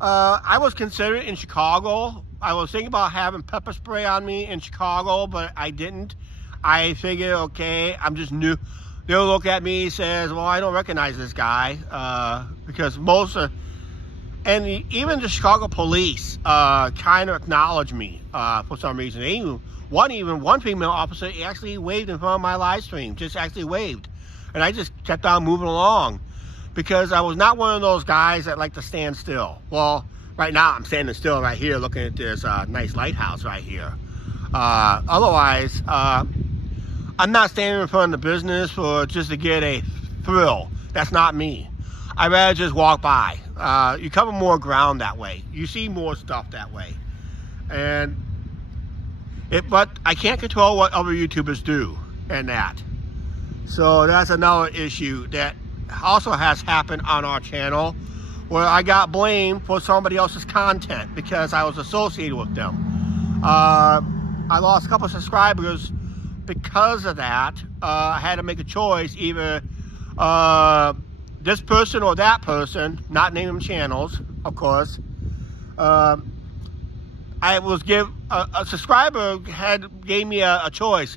I was considering in Chicago. I was thinking about having pepper spray on me in Chicago, but I didn't. I figured, okay, I'm just new. They'll look at me and says, well, I don't recognize this guy, because and even the Chicago police kind of acknowledged me for some reason. One female officer actually waved in front of my live stream, just actually waved. And I just kept on moving along, because I was not one of those guys that like to stand still. Well, right now I'm standing still right here looking at this nice lighthouse right here. Otherwise, I'm not standing in front of the business just to get a thrill. That's not me. I'd rather just walk by. You cover more ground that way. You see more stuff that way. But I can't control what other YouTubers do and that. So that's another issue that also has happened on our channel, where I got blamed for somebody else's content because I was associated with them. I lost a couple of subscribers because of that. I had to make a choice, either this person or that person, not naming channels, of course. I was a subscriber gave me a choice.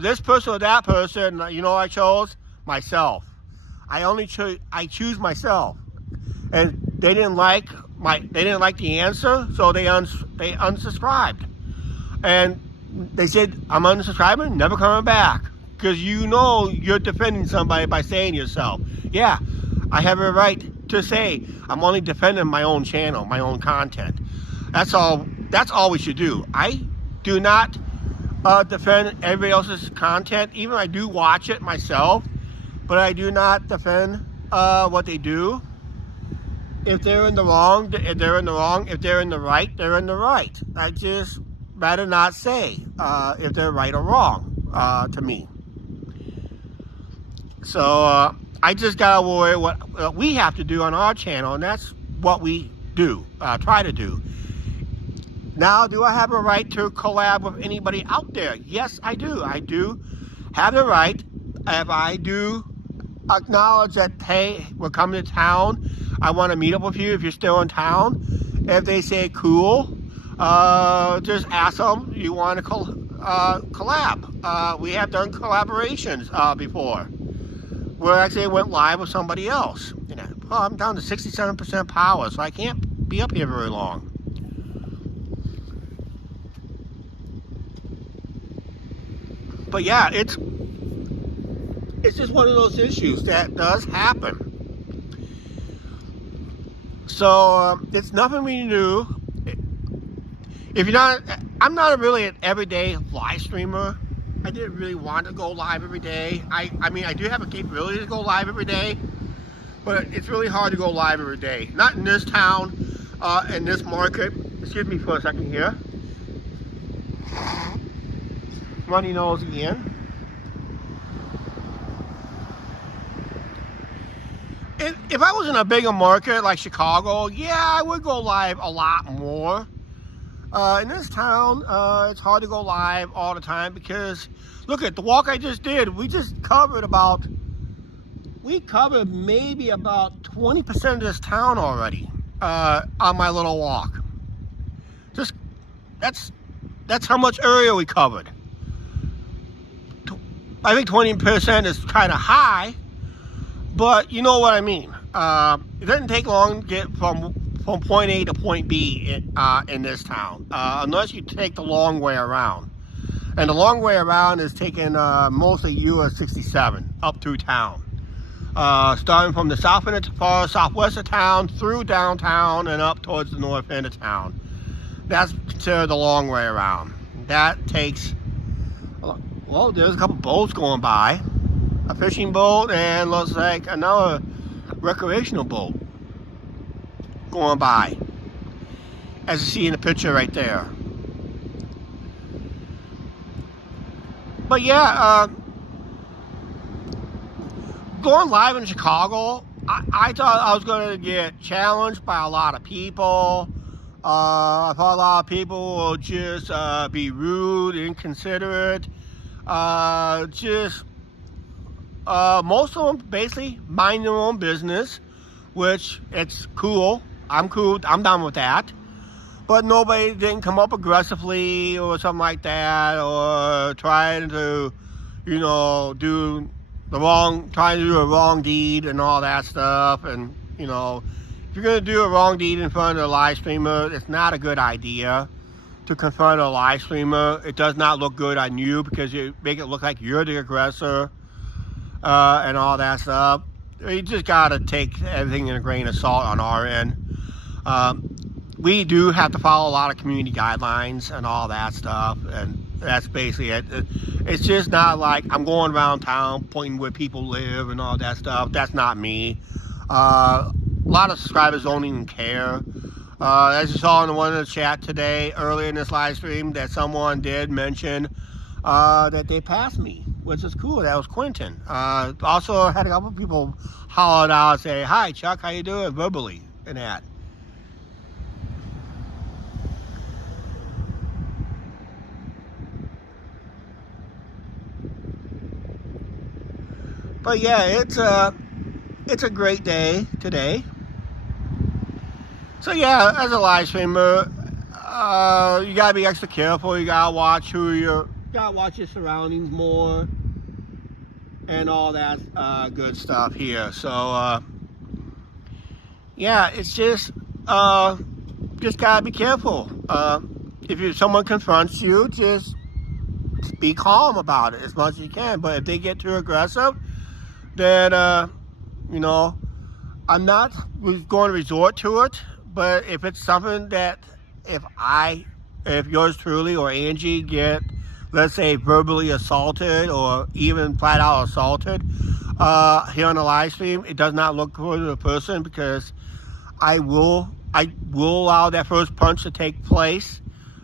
This person or that person, you know what I chose? Myself. I choose myself, and they didn't like the answer, so they unsubscribed, and they said, I'm unsubscribing, never coming back, because you know you're defending somebody by saying yourself. Yeah, I have a right to say I'm only defending my own channel, my own content. That's all we should do. I do not defend everybody else's content. Even I do watch it myself, but I do not defend what they do. If they're in the wrong, they're in the wrong. If they're in the right, they're in the right. I just rather not say if they're right or wrong to me. So I just gotta worry what we have to do on our channel, and that's what we do, try to do. Now, do I have a right to collab with anybody out there? Yes, I do. I do have the right. If I do acknowledge that, hey, we're coming to town, I want to meet up with you if you're still in town. If they say cool, just ask them, you want to collab. We have done collaborations before, where actually I went live with somebody else. You know, I'm down to 67% power, so I can't be up here very long. But yeah, it's just one of those issues that does happen. So it's nothing we do. If you're not, I'm not really an everyday live streamer. I didn't really want to go live every day. I mean, I do have a capability to go live every day, but it's really hard to go live every day. Not in this town, in this market. Excuse me for a second here. Runny nose again. If I was in a bigger market like Chicago, yeah, I would go live a lot more. In this town, it's hard to go live all the time because, look at the walk I just did. We covered maybe about 20% of this town already on my little walk. That's how much area we covered. I think 20% is kind of high, but you know what I mean. It doesn't take long to get from point A to point B in this town, unless you take the long way around. And the long way around is taking mostly US 67 up through town. Starting from the south end of far southwest of town, through downtown, and up towards the north end of town. That's considered the long way around. That takes, well, there's a couple boats going by. A fishing boat and looks like another recreational boat going by, as you see in the picture right there. But yeah, going live in Chicago, I thought I was going to get challenged by a lot of people. I thought a lot of people will just be rude, inconsiderate, most of them basically mind their own business, which it's cool. I'm cool. I'm down with that. But nobody didn't come up aggressively or something like that, or trying to, you know, trying to do a wrong deed and all that stuff. And, you know, if you're going to do a wrong deed in front of a live streamer, it's not a good idea to confront a live streamer. It does not look good on you because you make it look like you're the aggressor. And all that stuff. You just gotta take everything in a grain of salt on our end. We do have to follow a lot of community guidelines and all that stuff, and that's basically it. It's just not like I'm going around town pointing where people live and all that stuff. That's not me. A lot of subscribers don't even care. As you saw in one of the chat today, earlier in this live stream, that someone did mention that they passed me, which is cool. That was Quentin. Also had a couple of people hollered out and say, "Hi Chuck, how you doing?" verbally and that. But yeah, it's a great day today. So yeah, as a live streamer, you gotta be extra careful. You gotta watch your surroundings more and all that good stuff here. So yeah, it's just gotta be careful. If someone confronts you, just be calm about it as much as you can. But if they get too aggressive, then you know, I'm not going to resort to it. But if it's something that if yours truly or Angie get, let's say, verbally assaulted or even flat out assaulted here on the live stream, it does not look good to the person, because I will allow that first punch to take place,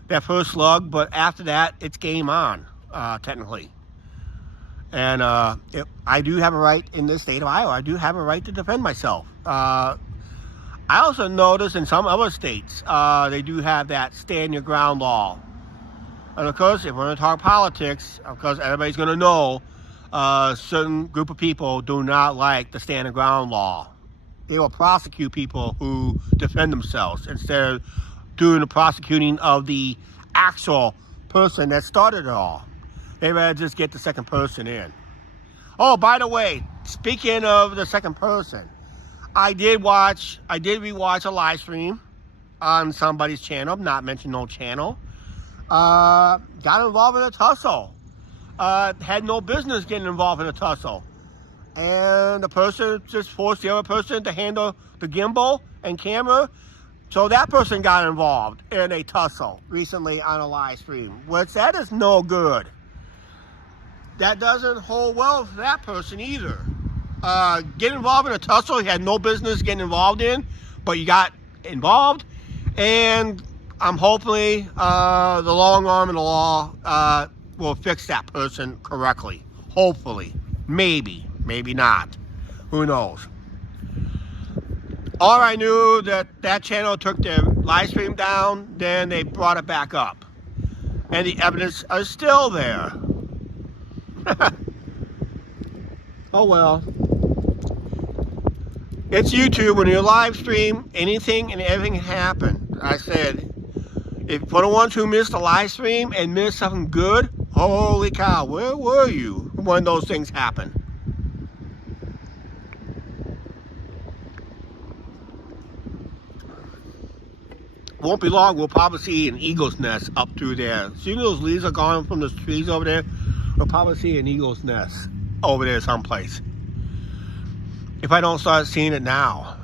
that first slug, but after that, it's game on, technically. And I do have a right in this state of Iowa. I do have a right to defend myself. I also noticed in some other states, they do have that stand your ground law. And of course, if we're going to talk politics, of course, everybody's going to know a certain group of people do not like the stand your ground law. They will prosecute people who defend themselves instead of doing the prosecuting of the actual person that started it all. They rather just get the second person in. Oh, by the way, speaking of the second person, I did rewatch a live stream on somebody's channel, not mentioning no channel. Got involved in a tussle. Had no business getting involved in a tussle. And the person just forced the other person to handle the gimbal and camera. So that person got involved in a tussle recently on a live stream, which that is no good. That doesn't hold well for that person either. Get involved in a tussle you had no business getting involved in, but you got involved. And I'm hopefully the long arm of the law will fix that person correctly. Hopefully. Maybe. Maybe not. Who knows? All I knew that channel took their live stream down, then they brought it back up. And the evidence is still there. Oh well. It's YouTube. When you live stream, anything and everything can happen. I said, if for the ones who missed the live stream and missed something good, holy cow, where were you when those things happen? Won't be long, we'll probably see an eagle's nest up through there. See those leaves are gone from the trees over there? We'll probably see an eagle's nest over there someplace. If I don't start seeing it now.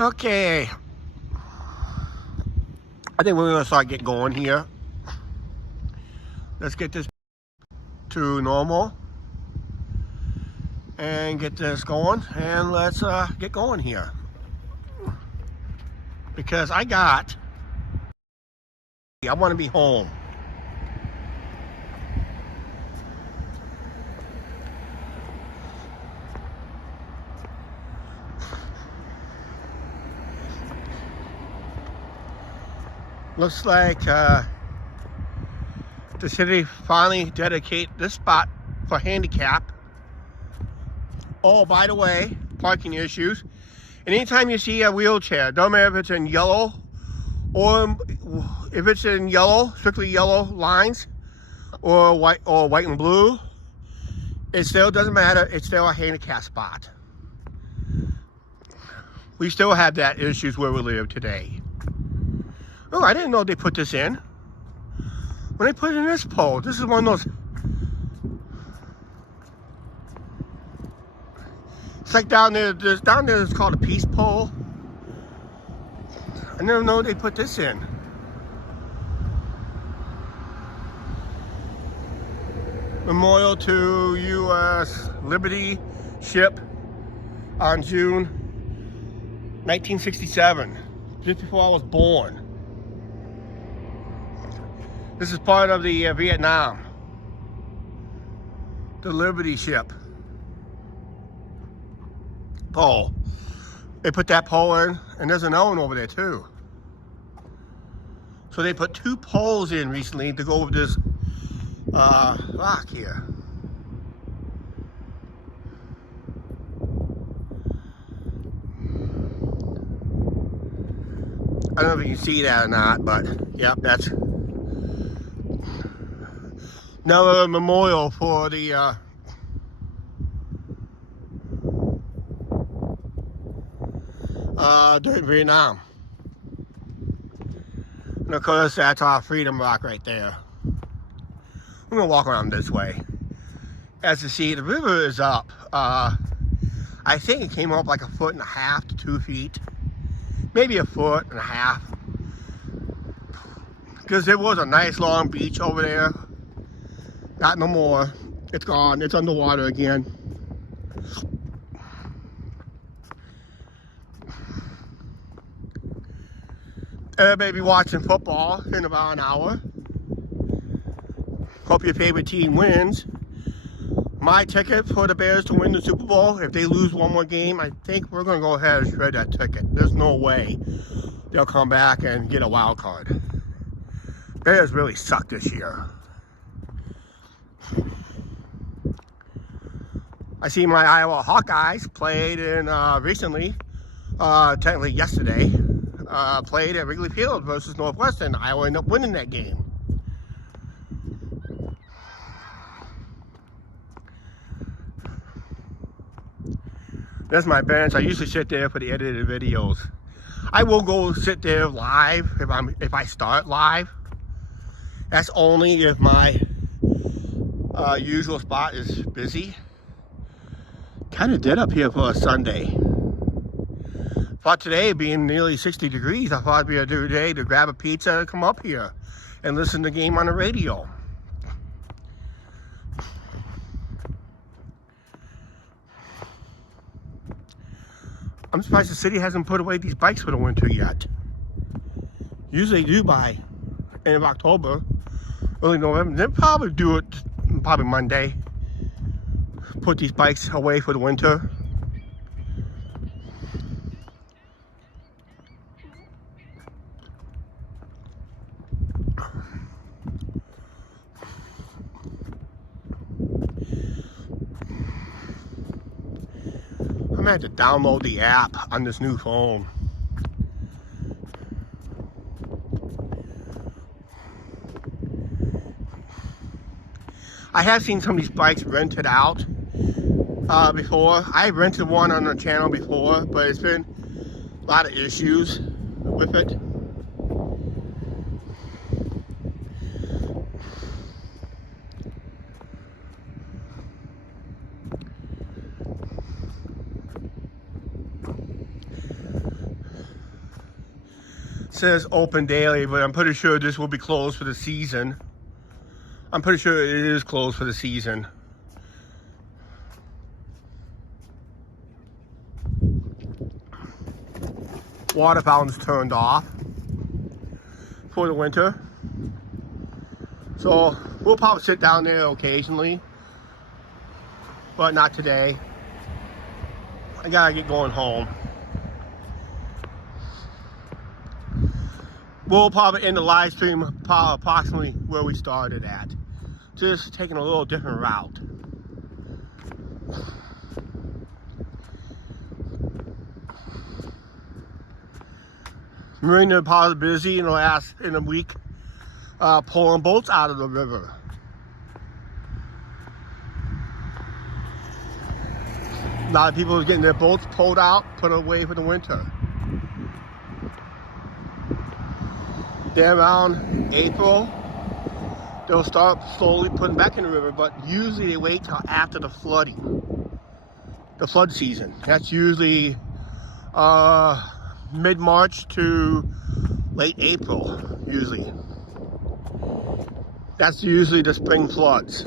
Okay. I think we're going to start getting going here. Let's get this to normal. And get this going. And let's get going here. Because I want to be home. Looks like the city finally dedicate this spot for handicap. Oh, by the way, parking issues. And anytime you see a wheelchair, don't matter if it's in yellow or if it's in yellow, strictly yellow lines, or white and blue, it still doesn't matter. It's still a handicap spot. We still have that issues where we live today. Oh, I didn't know they put this in. When they put it in this pole, this is one of those. It's like down there it's called a peace pole. I never know they put this in. Memorial to U.S. Liberty ship on June 1967, just before I was born. This is part of the Vietnam, the Liberty ship. Pole. They put that pole in, and there's another one over there too. So they put 2 poles in recently to go over this rock here. I don't know if you can see that or not, but yep, that's another memorial for the during Vietnam. And of course, that's our Freedom Rock right there. I'm gonna walk around this way. As you see, the river is up. I think it came up like 1.5 to 2 feet, maybe 1.5 feet, because there was a nice long beach over there. Not no more. It's gone. It's underwater again. Everybody be watching football in about an hour. Hope your favorite team wins. My ticket for the Bears to win the Super Bowl, if they lose one more game, I think we're going to go ahead and shred that ticket. There's no way they'll come back and get a wild card. Bears really suck this year. I see my Iowa Hawkeyes played in recently, technically yesterday, played at Wrigley Field versus Northwestern. Iowa ended up winning that game. That's my bench. I usually sit there for the edited videos. I will go sit there live if I start live. That's only if my usual spot is busy. Kind of dead up here for a Sunday. Thought today being nearly 60 degrees, I thought it'd be a good day to grab a pizza and come up here and listen to the game on the radio. I'm surprised the city hasn't put away these bikes for the winter yet. Usually they do by end of October, early November. They'll probably do it probably Monday. Put these bikes away for the winter. I'm gonna have to download the app on this new phone. I have seen some of these bikes rented out before. I rented one on the channel before, but it's been a lot of issues with it. It says open daily, but I'm pretty sure this will be closed for the season. I'm pretty sure it is closed for the season. Water fountains turned off for the winter. So we'll probably sit down there occasionally, but not today. I gotta get going home. We'll probably end the live stream approximately where we started at. Just taking a little different route. Marina probably busy in a week pulling boats out of the river. A lot of people are getting their boats pulled out, put away for the winter. Then around April, they'll start slowly putting back in the river, but usually they wait till after the flooding, the flood season. That's usually mid-March to late April, usually. That's usually the spring floods.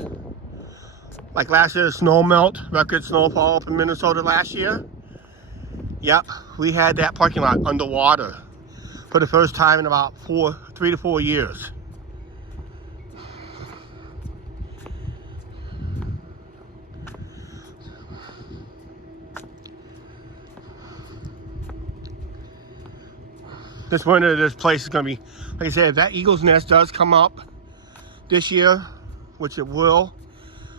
Like last year's snow melt, record snowfall up in Minnesota last year. Yep, we had that parking lot underwater for the first time in about 3 to 4 years. This winter, this place is gonna be, like I said, if that eagle's nest does come up this year, which it will,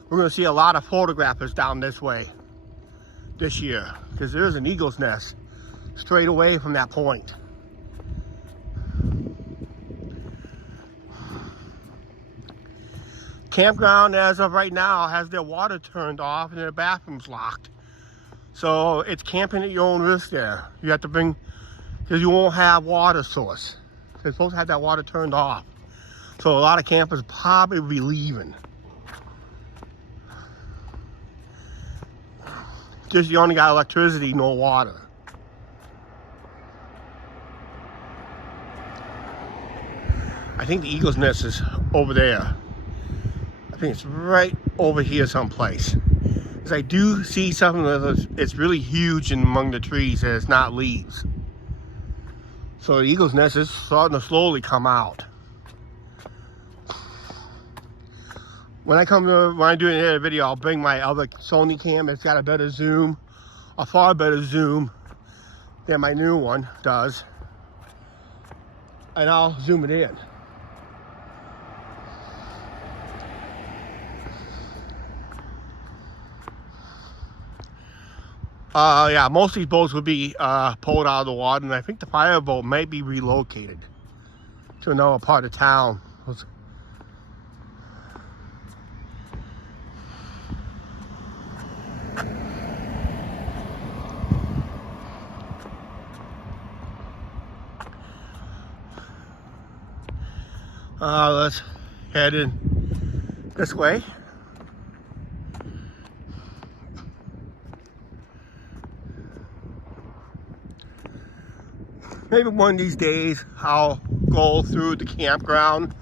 we're gonna see a lot of photographers down this way this year, because there's an eagle's nest straight away from that point. Campground, as of right now, has their water turned off and their bathrooms locked. So it's camping at your own risk there. You have to bring, because you won't have water source. They're supposed to have that water turned off. So a lot of campers probably will be leaving. Just you only got electricity, no water. I think the eagle's nest is over there. I think it's right over here someplace. Because I do see something it's really huge in among the trees and it's not leaves. So the eagle's nest is starting to slowly come out. When I do an edit video, I'll bring my other Sony cam. It's got a better zoom, a far better zoom than my new one does. And I'll zoom it in. Yeah, most of these boats will be pulled out of the water, and I think the fireboat might be relocated to another part of town. Let's head in this way. Maybe one of these days I'll go through the campground,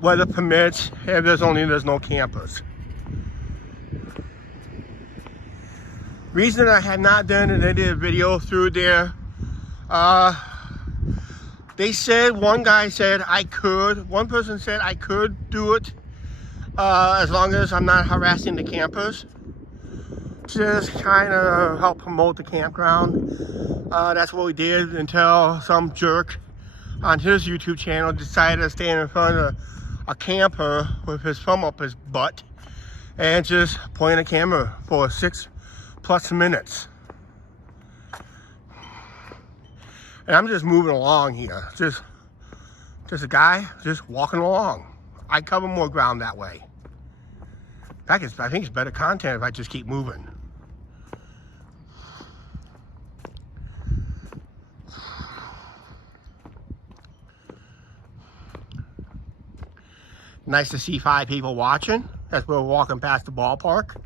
weather permits, and there's no campers. Reason I have not done a video through there, they said, one guy said I could, one person said I could do it as long as I'm not harassing the campers. Just kind of help promote the campground. That's what we did until some jerk on his YouTube channel decided to stand in front of a camper with his thumb up his butt and just point a camera for 6+ minutes. And I'm just moving along here, just a guy just walking along. I cover more ground that way. I think it's better content if I just keep moving. Nice to see 5 people watching as we're walking past the ballpark.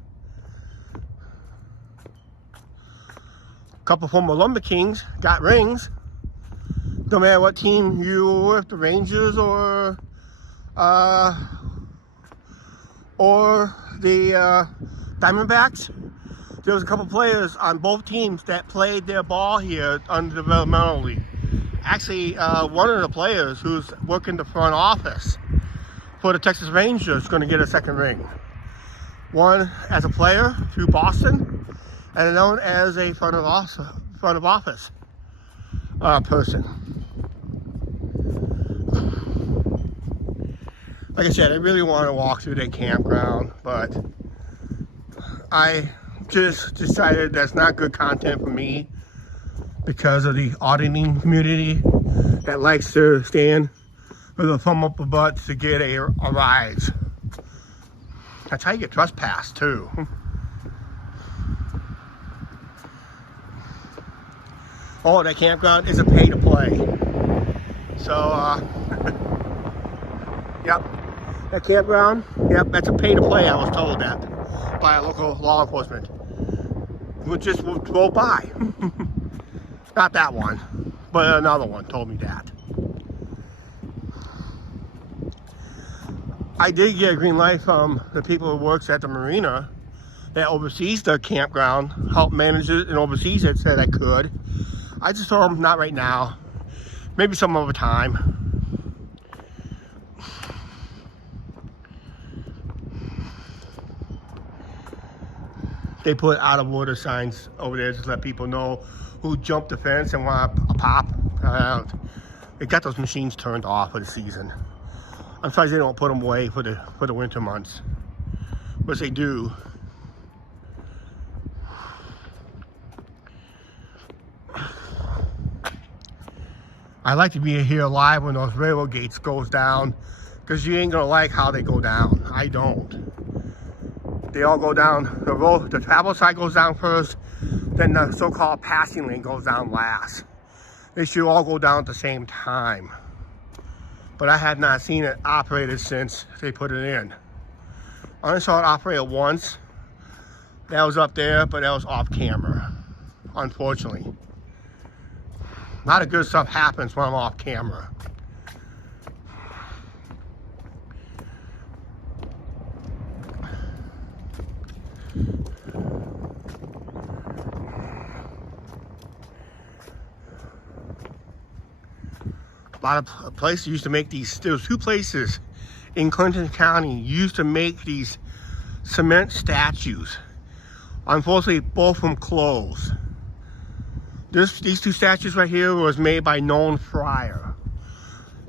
A couple former Lumber Kings got rings. No matter what team you were with, the Rangers or the Diamondbacks. There was a couple players on both teams that played their ball here under the developmental league. Actually, one of the players who's working the front office for the Texas Rangers is going to get a second ring. One as a player through Boston, and another as a front of office person. Like I said, I really want to walk through the campground, but I just decided that's not good content for me because of the auditing community that likes to stand with a thumb up the butt to get a rise. That's how you get trespassed too. Oh, that campground is a pay to play. So, yep, that campground, yep, that's a pay to play. I was told that by a local law enforcement. We just drove by. Not that one, but another one told me that. I did get a green light from the people who works at the marina that oversees the campground, help manage it and oversees it, said I could. I just told them not right now, maybe some other time. They put out of order signs over there to let people know who jumped the fence and want a pop. They got those machines turned off for the season. I'm sorry they don't put them away for the winter months, which they do. I like to be here live when those railroad gates goes down, because you ain't gonna like how they go down. I don't. They all go down, the road, the travel side goes down first, then the so-called passing lane goes down last. They should all go down at the same time. But I had not seen it operated since they put it in. I only saw it operated once. That was up there, but that was off camera, unfortunately. A lot of good stuff happens when I'm off camera. A lot of places used to make these, there was 2 places in Clinton County used to make these cement statues. Unfortunately, both of them closed. These 2 statues right here was made by Nolan Fryer.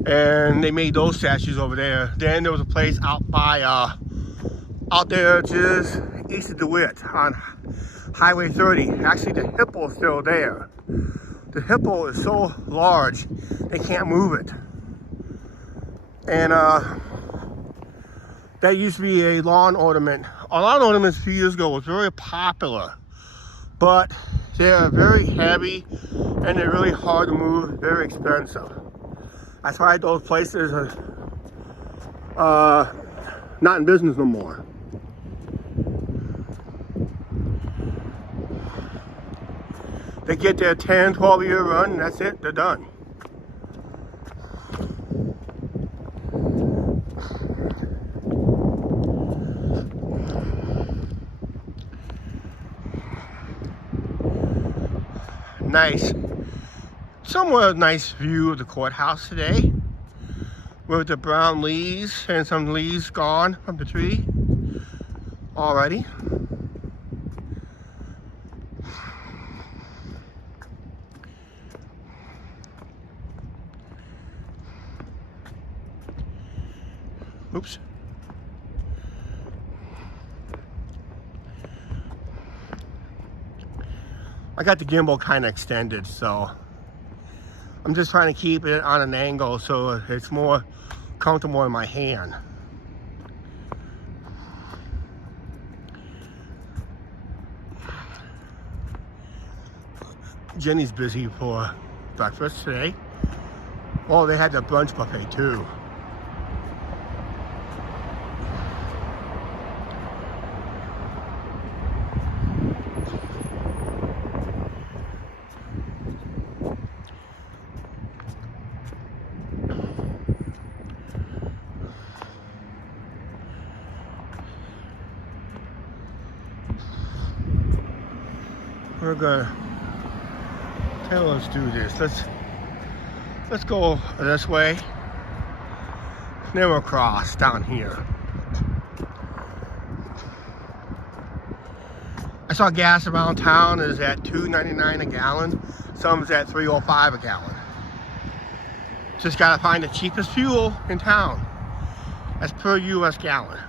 And they made those statues over there. Then there was a place out by, out there just east of DeWitt on Highway 30. Actually, the hippo is still there. The hippo is so large, they can't move it. And that used to be a lawn ornament. A lawn ornament a few years ago was very popular, but they're very heavy and they're really hard to move, very expensive. That's why those places are not in business no more. They get their 10, 12-year run, and that's it, they're done. Nice, somewhat nice view of the courthouse today, with the brown leaves and some leaves gone from the tree already. Oops. I got the gimbal kind of extended, so I'm just trying to keep it on an angle so it's more comfortable in my hand. Jenny's busy for breakfast today. Oh, they had the brunch buffet too. We're gonna let's do this. Let's go this way. Then we'll cross down here. I saw gas around town is at $2.99 a gallon. Some is at $3.05 a gallon. Just gotta find the cheapest fuel in town. That's per US gallon.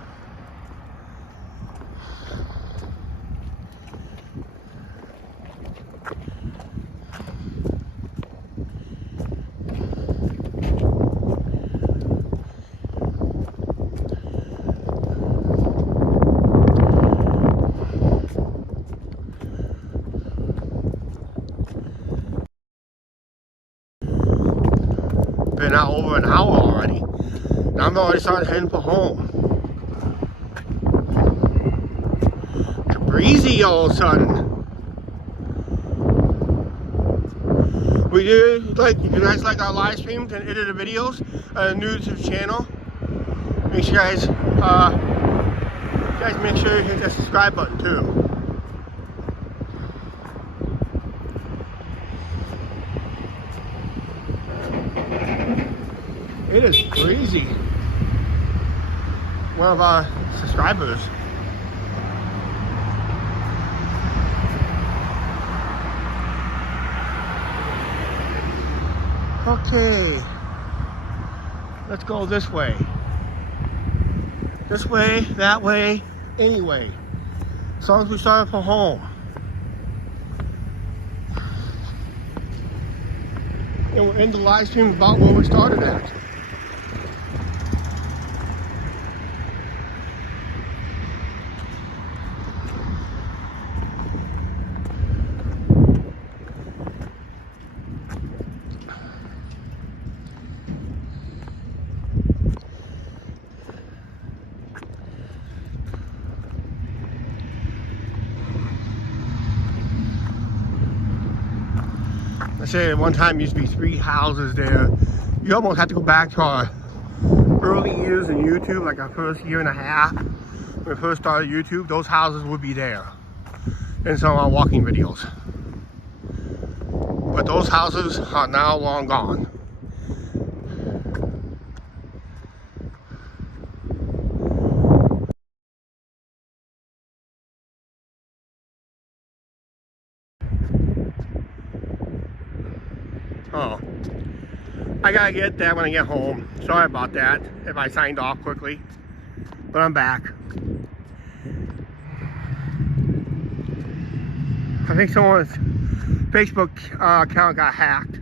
Been out over an hour already. And I'm already starting heading for home. It's breezy all of a sudden. We did, like, if you guys like our live streams and edit the videos, new to the channel, make sure you guys, make sure you hit that subscribe button too. It is crazy. One of our subscribers. Okay. Let's go this way. This way, that way, anyway. As long as we start from home. And we'll end the live stream about where we started at. I say at one time used to be 3 houses there. You almost have to go back to our early years in YouTube, like our first year and a half. When we first started YouTube, those houses would be there in some of our walking videos. But those houses are now long gone. Oh, I gotta get that when I get home. Sorry about that, if I signed off quickly, but I'm back. I think someone's Facebook account got hacked.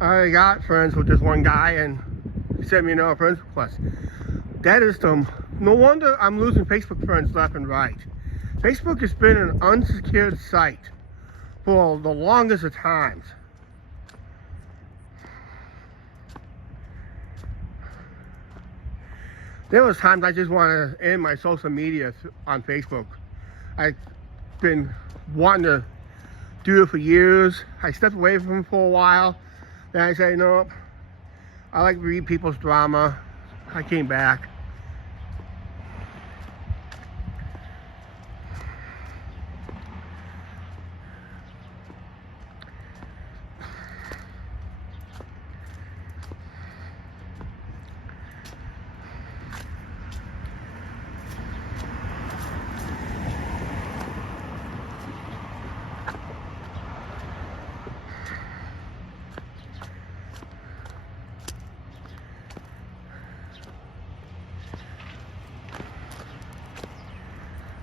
I got friends with this one guy and he sent me another friends request. That is no wonder I'm losing Facebook friends left and right. Facebook has been an unsecured site for the longest of times. There was times I just want to end my social media on Facebook. I've been wanting to do it for years. I stepped away from it for a while. Then I said, no, I like to read people's drama. I came back.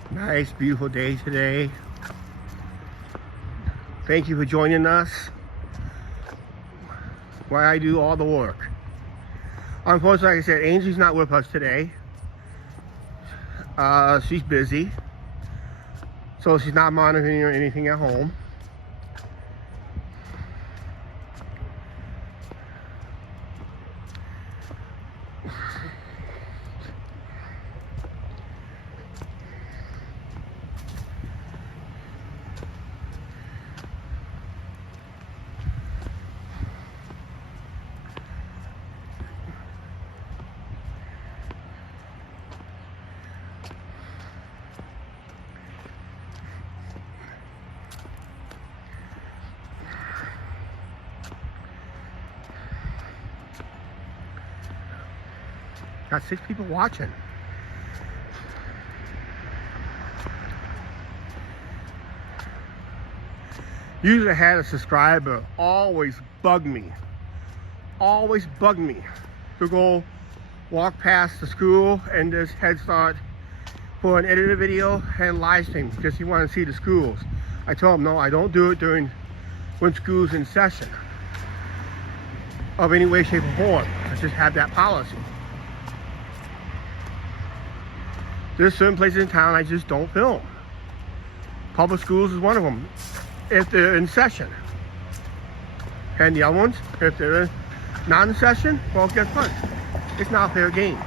Nice, beautiful day today. Thank you for joining us while I do all the work. Unfortunately, like I said, Angel's not with us today. She's busy, so she's not monitoring or anything at home. Got 6 people watching. Usually I had a subscriber always bug me to go walk past the school and this Head Start for an edited video and live stream because he wanted to see the schools. I told him no, I don't do it when school's in session of any way, shape, or form. I just have that policy. There's certain places in town I just don't film. Public schools is one of them, if they're in session. And the other ones, if they're not in session, well, guess what? It's not fair game.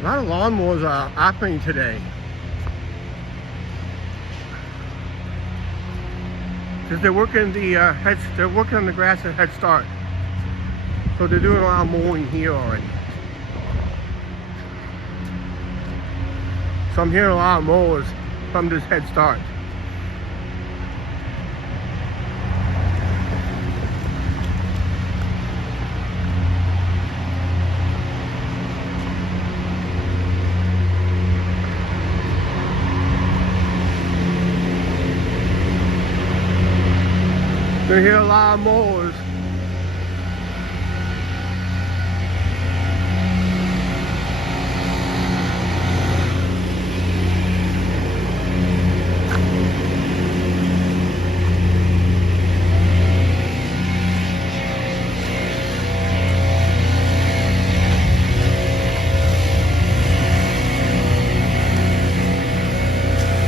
A lot of lawnmowers are operating today. Because they're working on the grass at Head Start. So they're doing a lot of mowing here already. So I'm hearing a lot of mowers from this Head Start. I hear a lot of mowers.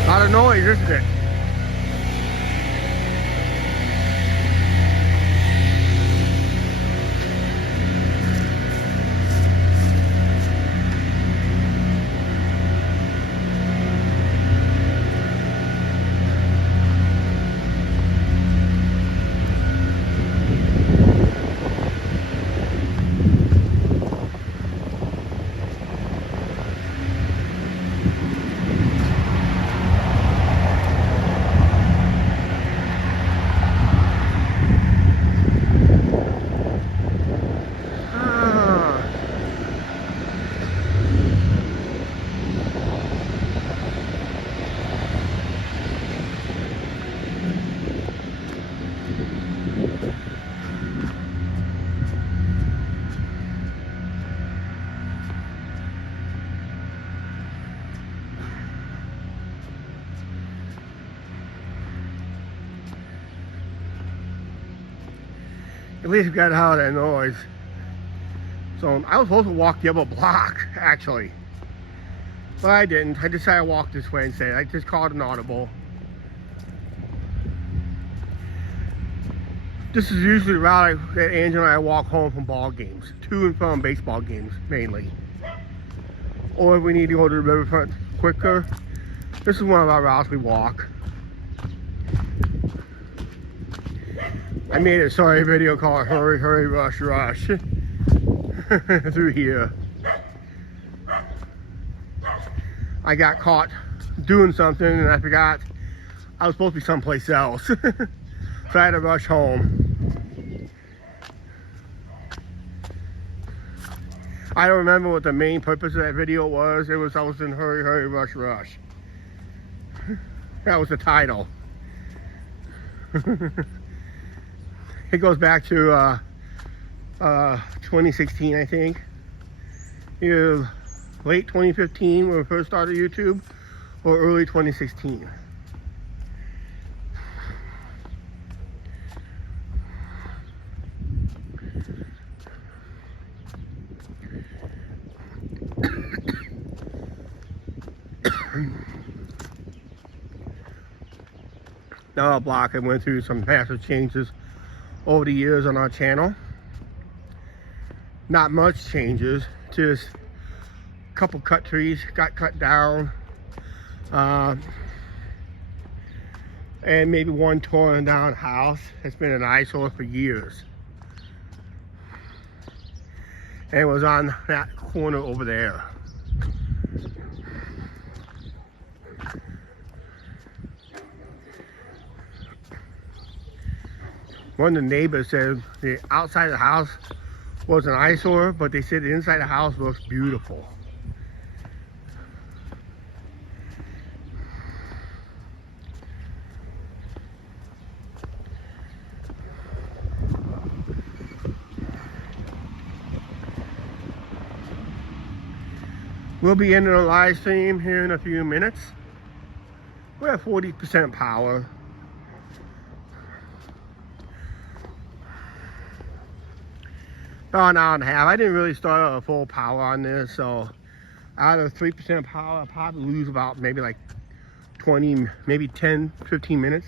A lot of noise, isn't it? At least we got out of that noise. So I was supposed to walk the other block, actually. But I didn't. I decided to walk this way instead. I just called an audible. This is usually the route that Angela and I walk home from ball games. To and from baseball games, mainly. Or if we need to go to the riverfront quicker, this is one of our routes we walk. I made a sorry video called Hurry, Hurry, Rush, Rush through here. I got caught doing something and I forgot I was supposed to be someplace else. So I had to rush home. I don't remember what the main purpose of that video was. I was in Hurry, Hurry, Rush, Rush. That was the title. It goes back to 2016, I think. Either late 2015 when we first started YouTube, or early 2016. Now a block, I went through some massive changes over the years on our channel. Not much changes, just a couple cut trees got cut down, and maybe one torn down house. It's been an eyesore for years, and it was on that corner over there. One of the neighbors said the outside of the house was an eyesore, but they said the inside of the house looks beautiful. We'll be ending the live stream here in a few minutes. We're at 40% power. About an hour and a half. I didn't really start out at full power on this, so out of 3% power, I'll probably lose about maybe like 20, maybe 10, 15 minutes.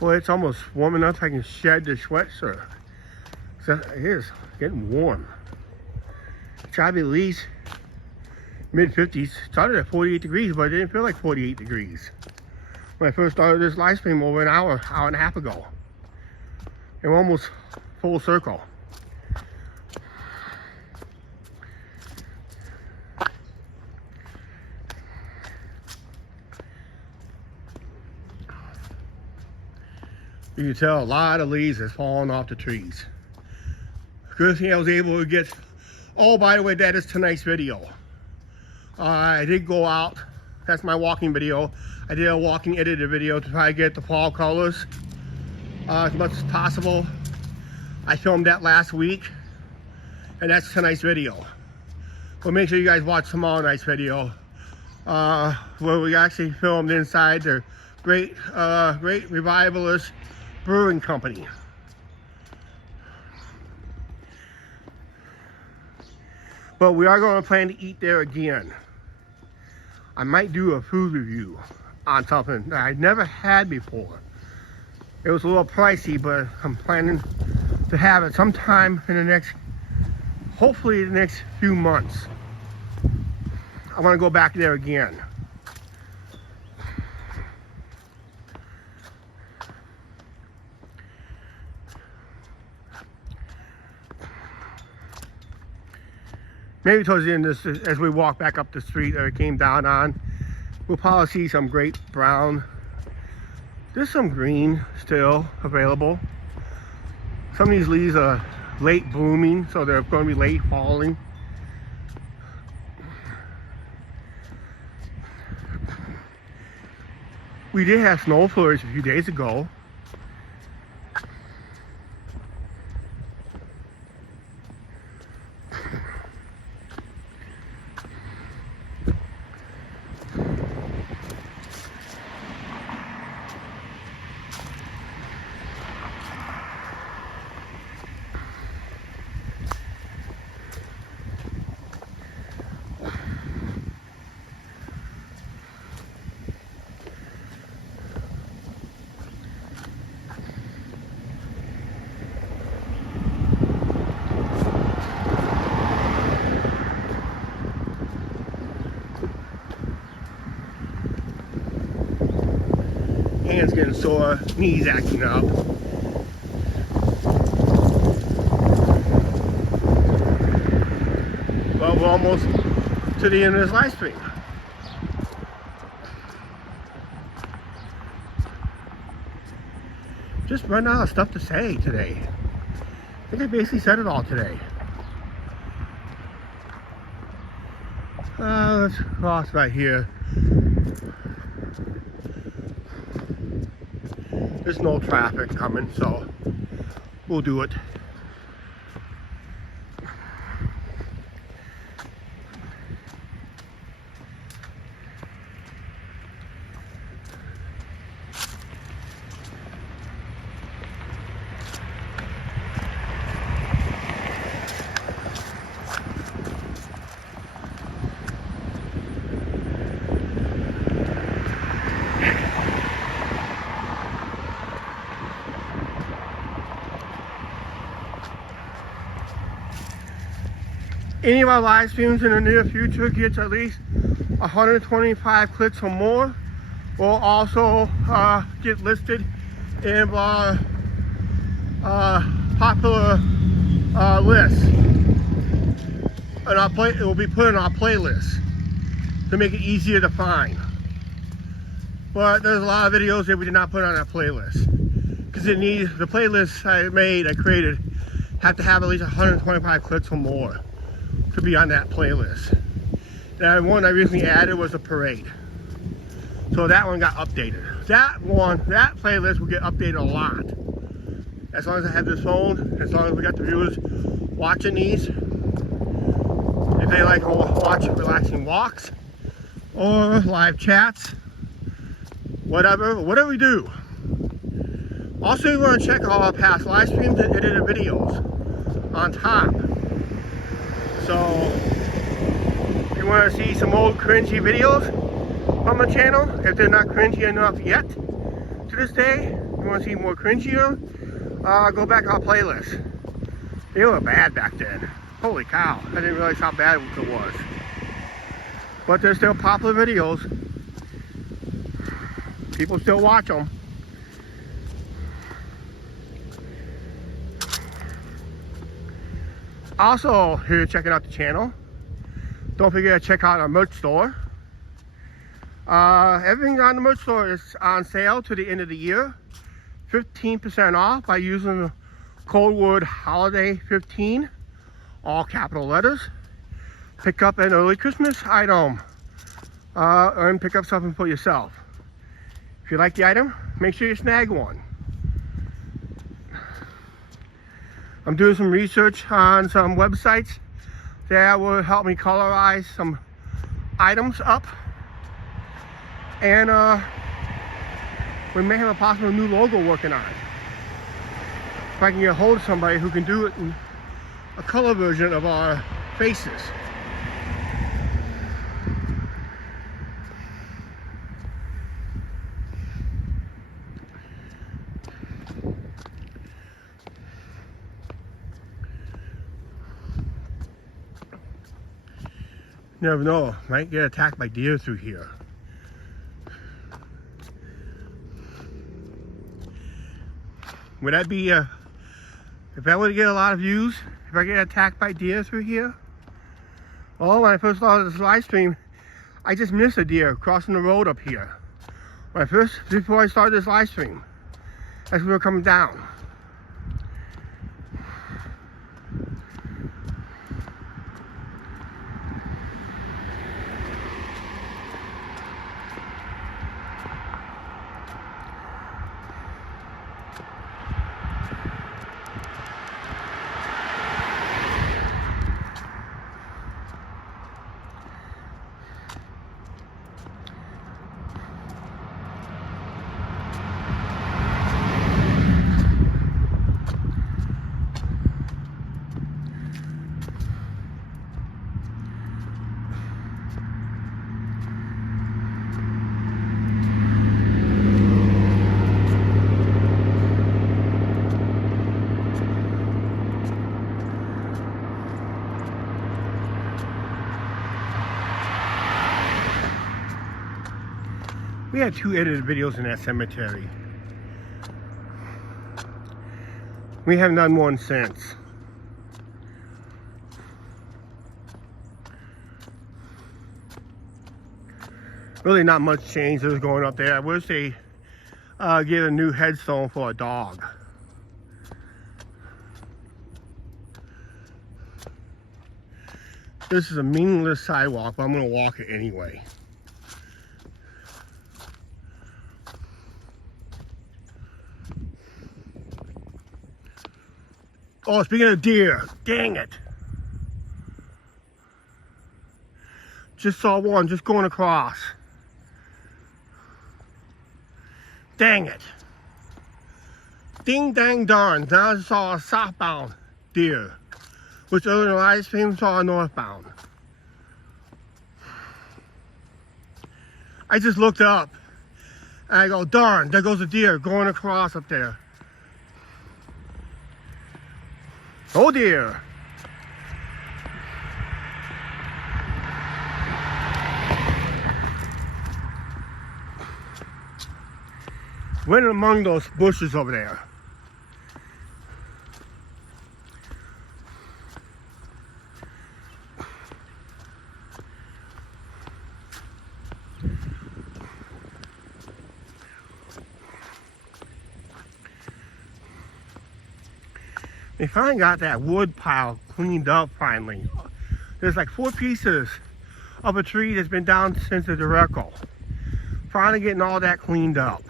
Boy, it's almost warm enough I can shed the sweatshirt. So it is getting warm. It's gotta be at least mid-50s. Started at 48 degrees, but it didn't feel like 48 degrees when I first started this live stream over an hour and a half ago. And we're almost full circle. You can tell a lot of leaves has fallen off the trees. Good thing I was able to get, oh, by the way, that is tonight's video. I did go out, that's my walking video. I did a walking edited video to try to get the fall colors as much as possible. I filmed that last week, and that's tonight's video. But make sure you guys watch tomorrow night's video, where we actually filmed inside the Great Revivalist Brewing Company. But we are going to plan to eat there again. I might do a food review on something that I never had before. It was a little pricey, but I'm planning to have it sometime in the next, hopefully the next few months. I want to go back there again. Maybe towards the end of this, as we walk back up the street that it came down on, we'll probably see some great brown. There's some green still available. Some of these leaves are late blooming, so they're going to be late falling. We did have snow flurries a few days ago. sore, knees acting up. Well, we're almost to the end of this live stream. Just run out of stuff to say today. I think I basically said it all today. Let's cross right here. There's no traffic coming, so we'll do it. Any of our live streams in the near future gets at least 125 clicks or more will also get listed in our popular list. And it will be put in our playlist to make it easier to find. But there's a lot of videos that we did not put on that playlist because the playlist I created have to have at least 125 clicks or more to be on that playlist. That one I recently added was a parade. So that one got updated. That playlist will get updated a lot. As long as I have this phone, as long as we got the viewers watching these. If they like to watch relaxing walks or live chats, whatever we do. Also, you want to check all our past live streams and edited videos on top. So, if you want to see some old cringy videos on the channel, if they're not cringy enough yet to this day, you want to see more cringier, go back on our playlist. They were bad back then. Holy cow, I didn't realize how bad it was. But they're still popular videos. People still watch them. Also, here checking out the channel, don't forget to check out our merch store. Everything on the merch store is on sale to the end of the year. 15% off by using the code word HOLIDAY15, all capital letters. Pick up an early Christmas item and pick up something for yourself. If you like the item, make sure you snag one. I'm doing some research on some websites that will help me colorize some items up. And we may have a possible new logo working on it. If I can get a hold of somebody who can do it in a color version of our faces. You never know, might get attacked by deer through here. Would that be if I would get a lot of views, if I get attacked by deer through here? Well, when I first started this live stream, I just missed a deer crossing the road up here. Before I started this live stream, as we were coming down. We had 2 edited videos in that cemetery. We haven't done one since. Really not much change that's going up there. I wish they get a new headstone for a dog. This is a meaningless sidewalk, but I'm gonna walk it anyway. Oh, speaking of deer, dang it. Just saw one just going across. Dang it. Ding dang darn. Now I saw a southbound deer, which other than live stream saw a northbound. I just looked up and I go, darn, there goes a deer going across up there. Oh dear. Went among those bushes over there. They finally got that wood pile cleaned up finally. There's like 4 pieces of a tree that's been down since the derecho. Finally getting all that cleaned up.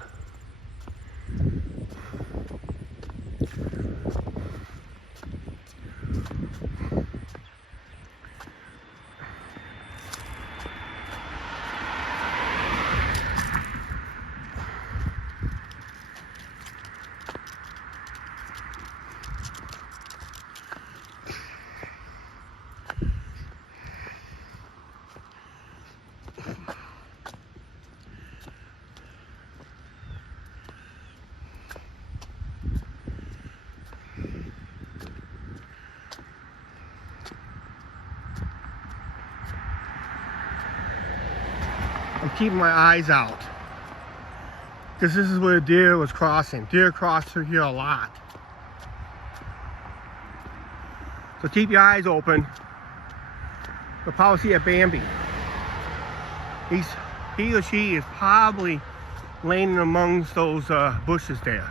I'm keeping my eyes out because this is where deer was crossing. Deer cross through here a lot. So keep your eyes open. You'll probably see a Bambi. He or she is probably laying amongst those bushes there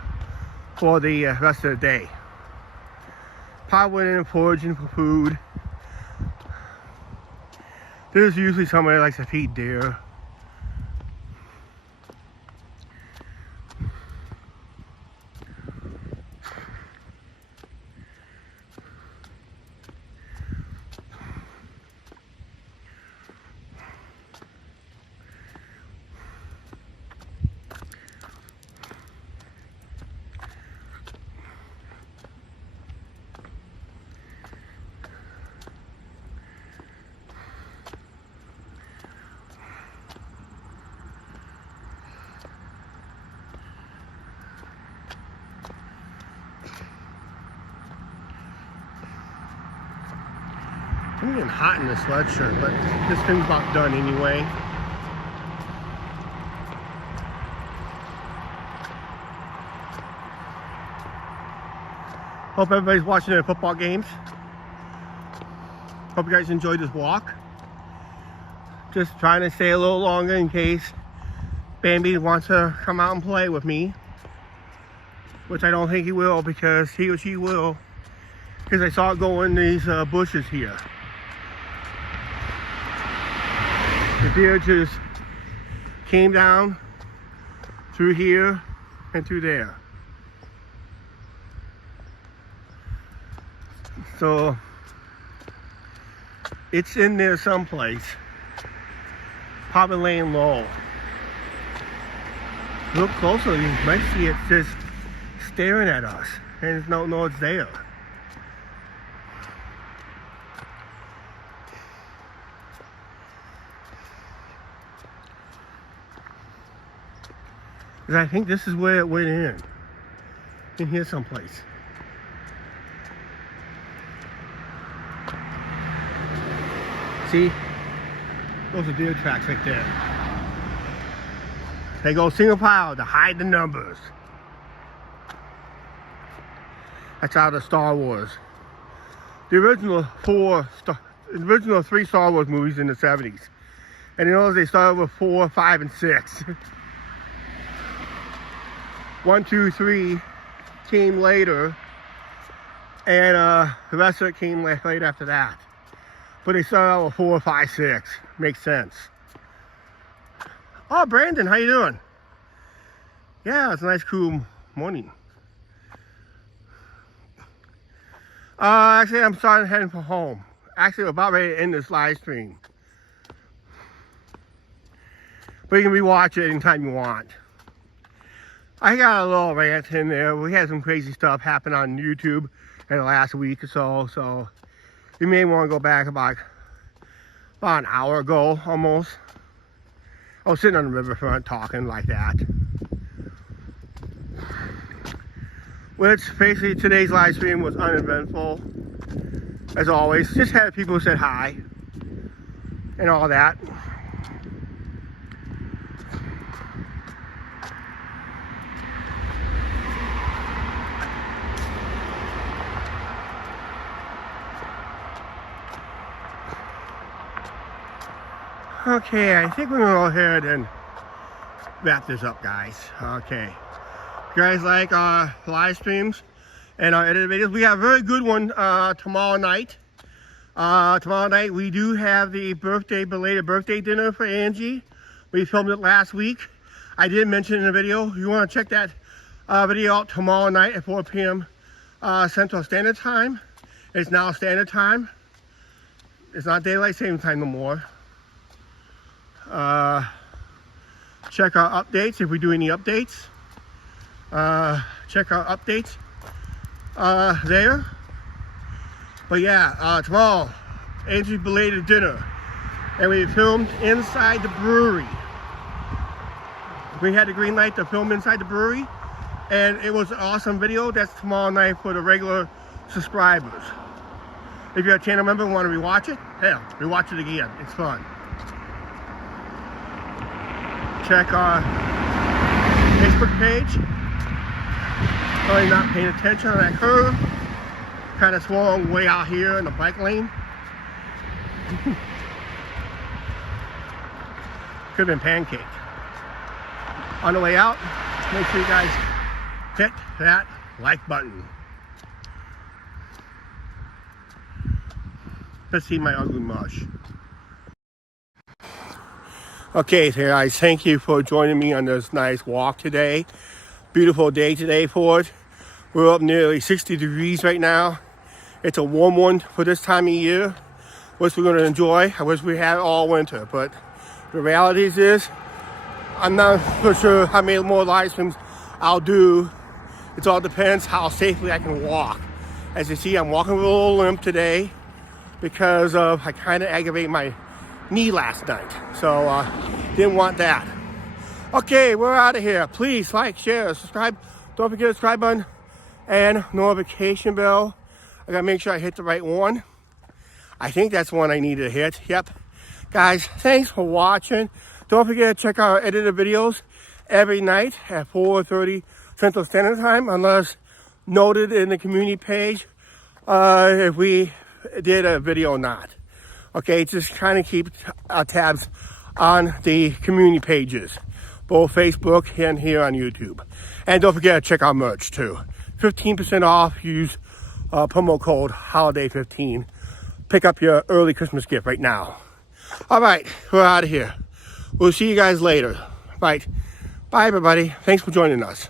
for the rest of the day. Probably went in foraging for food. There's usually somebody that likes to feed deer. I'm getting hot in this sweatshirt, but this thing's about done anyway. Hope everybody's watching their football games. Hope you guys enjoyed this walk. Just trying to stay a little longer in case Bambi wants to come out and play with me. Which I don't think he will, because he or she will. Because I saw it go in these bushes here. The deer just came down through here and through there. So it's in there someplace, probably laying low. Look closer, you might see it just staring at us, and it's no, it's there. I think this is where it went in here someplace. See, those are deer tracks right there. They go single file to hide the numbers. That's out of Star Wars. The original three Star Wars movies in the 70s. And you know, they started with 4, 5, and 6. 1, 2, 3 came later. And the rest of it came right after that. But they started out with 4, 5, 6. Makes sense. Oh, Brandon, how you doing? Yeah, it's a nice cool morning. Actually, I'm starting heading for home. Actually, we're about ready to end this live stream. But you can rewatch it anytime you want. I got a little rant in there. We had some crazy stuff happen on YouTube in the last week or so. So you may want to go back about an hour ago almost. I was sitting on the riverfront talking like that. Which basically today's live stream was uneventful. As always. Just had people who said hi. And all that. Okay, I think we're gonna go ahead and wrap this up, guys. Okay. If you guys like our live streams and our edited videos, we have a very good one tomorrow night. Tomorrow night we do have the belated birthday dinner for Angie. We filmed it last week. I did mention in the video. You want to check that video out tomorrow night at 4 p.m. Central Standard Time. It's now Standard Time. It's not Daylight Saving Time no more. Check our updates if we do any updates. Check our updates there. But yeah, tomorrow, Angie's belated dinner. And we filmed inside the brewery. We had the green light to film inside the brewery. And it was an awesome video. That's tomorrow night for the regular subscribers. If you're a channel member and want to rewatch it, hell, rewatch it again. It's fun. Check our Facebook page. Probably not paying attention on that curve. Kind of swung way out here in the bike lane. Could have been pancaked. On the way out, make sure you guys hit that like button. Let's see my ugly mush. Okay, guys, thank you for joining me on this nice walk today. Beautiful day today for it. We're up nearly 60 degrees right now. It's a warm one for this time of year, which we're going to enjoy. I wish we had all winter, but the reality is I'm not for sure how many more live streams I'll do. It all depends how safely I can walk. As you see, I'm walking with a little limp today because of I kind of aggravated my knee last night, so didn't want that. Okay, we're out of here. Please like, share, subscribe. Don't forget the subscribe button and notification bell. I gotta make sure I hit the right one. I think that's the one I need to hit. Yep. Guys, thanks for watching. Don't forget to check out our edited videos every night at 4:30 Central Standard Time, unless noted in the community page if we did a video or not. Okay, just kind of keep tabs on the community pages, both Facebook and here on YouTube. And don't forget to check out merch too. 15% off. Use promo code HOLIDAY15. Pick up your early Christmas gift right now. All right, we're out of here. We'll see you guys later. Right. Bye, everybody. Thanks for joining us.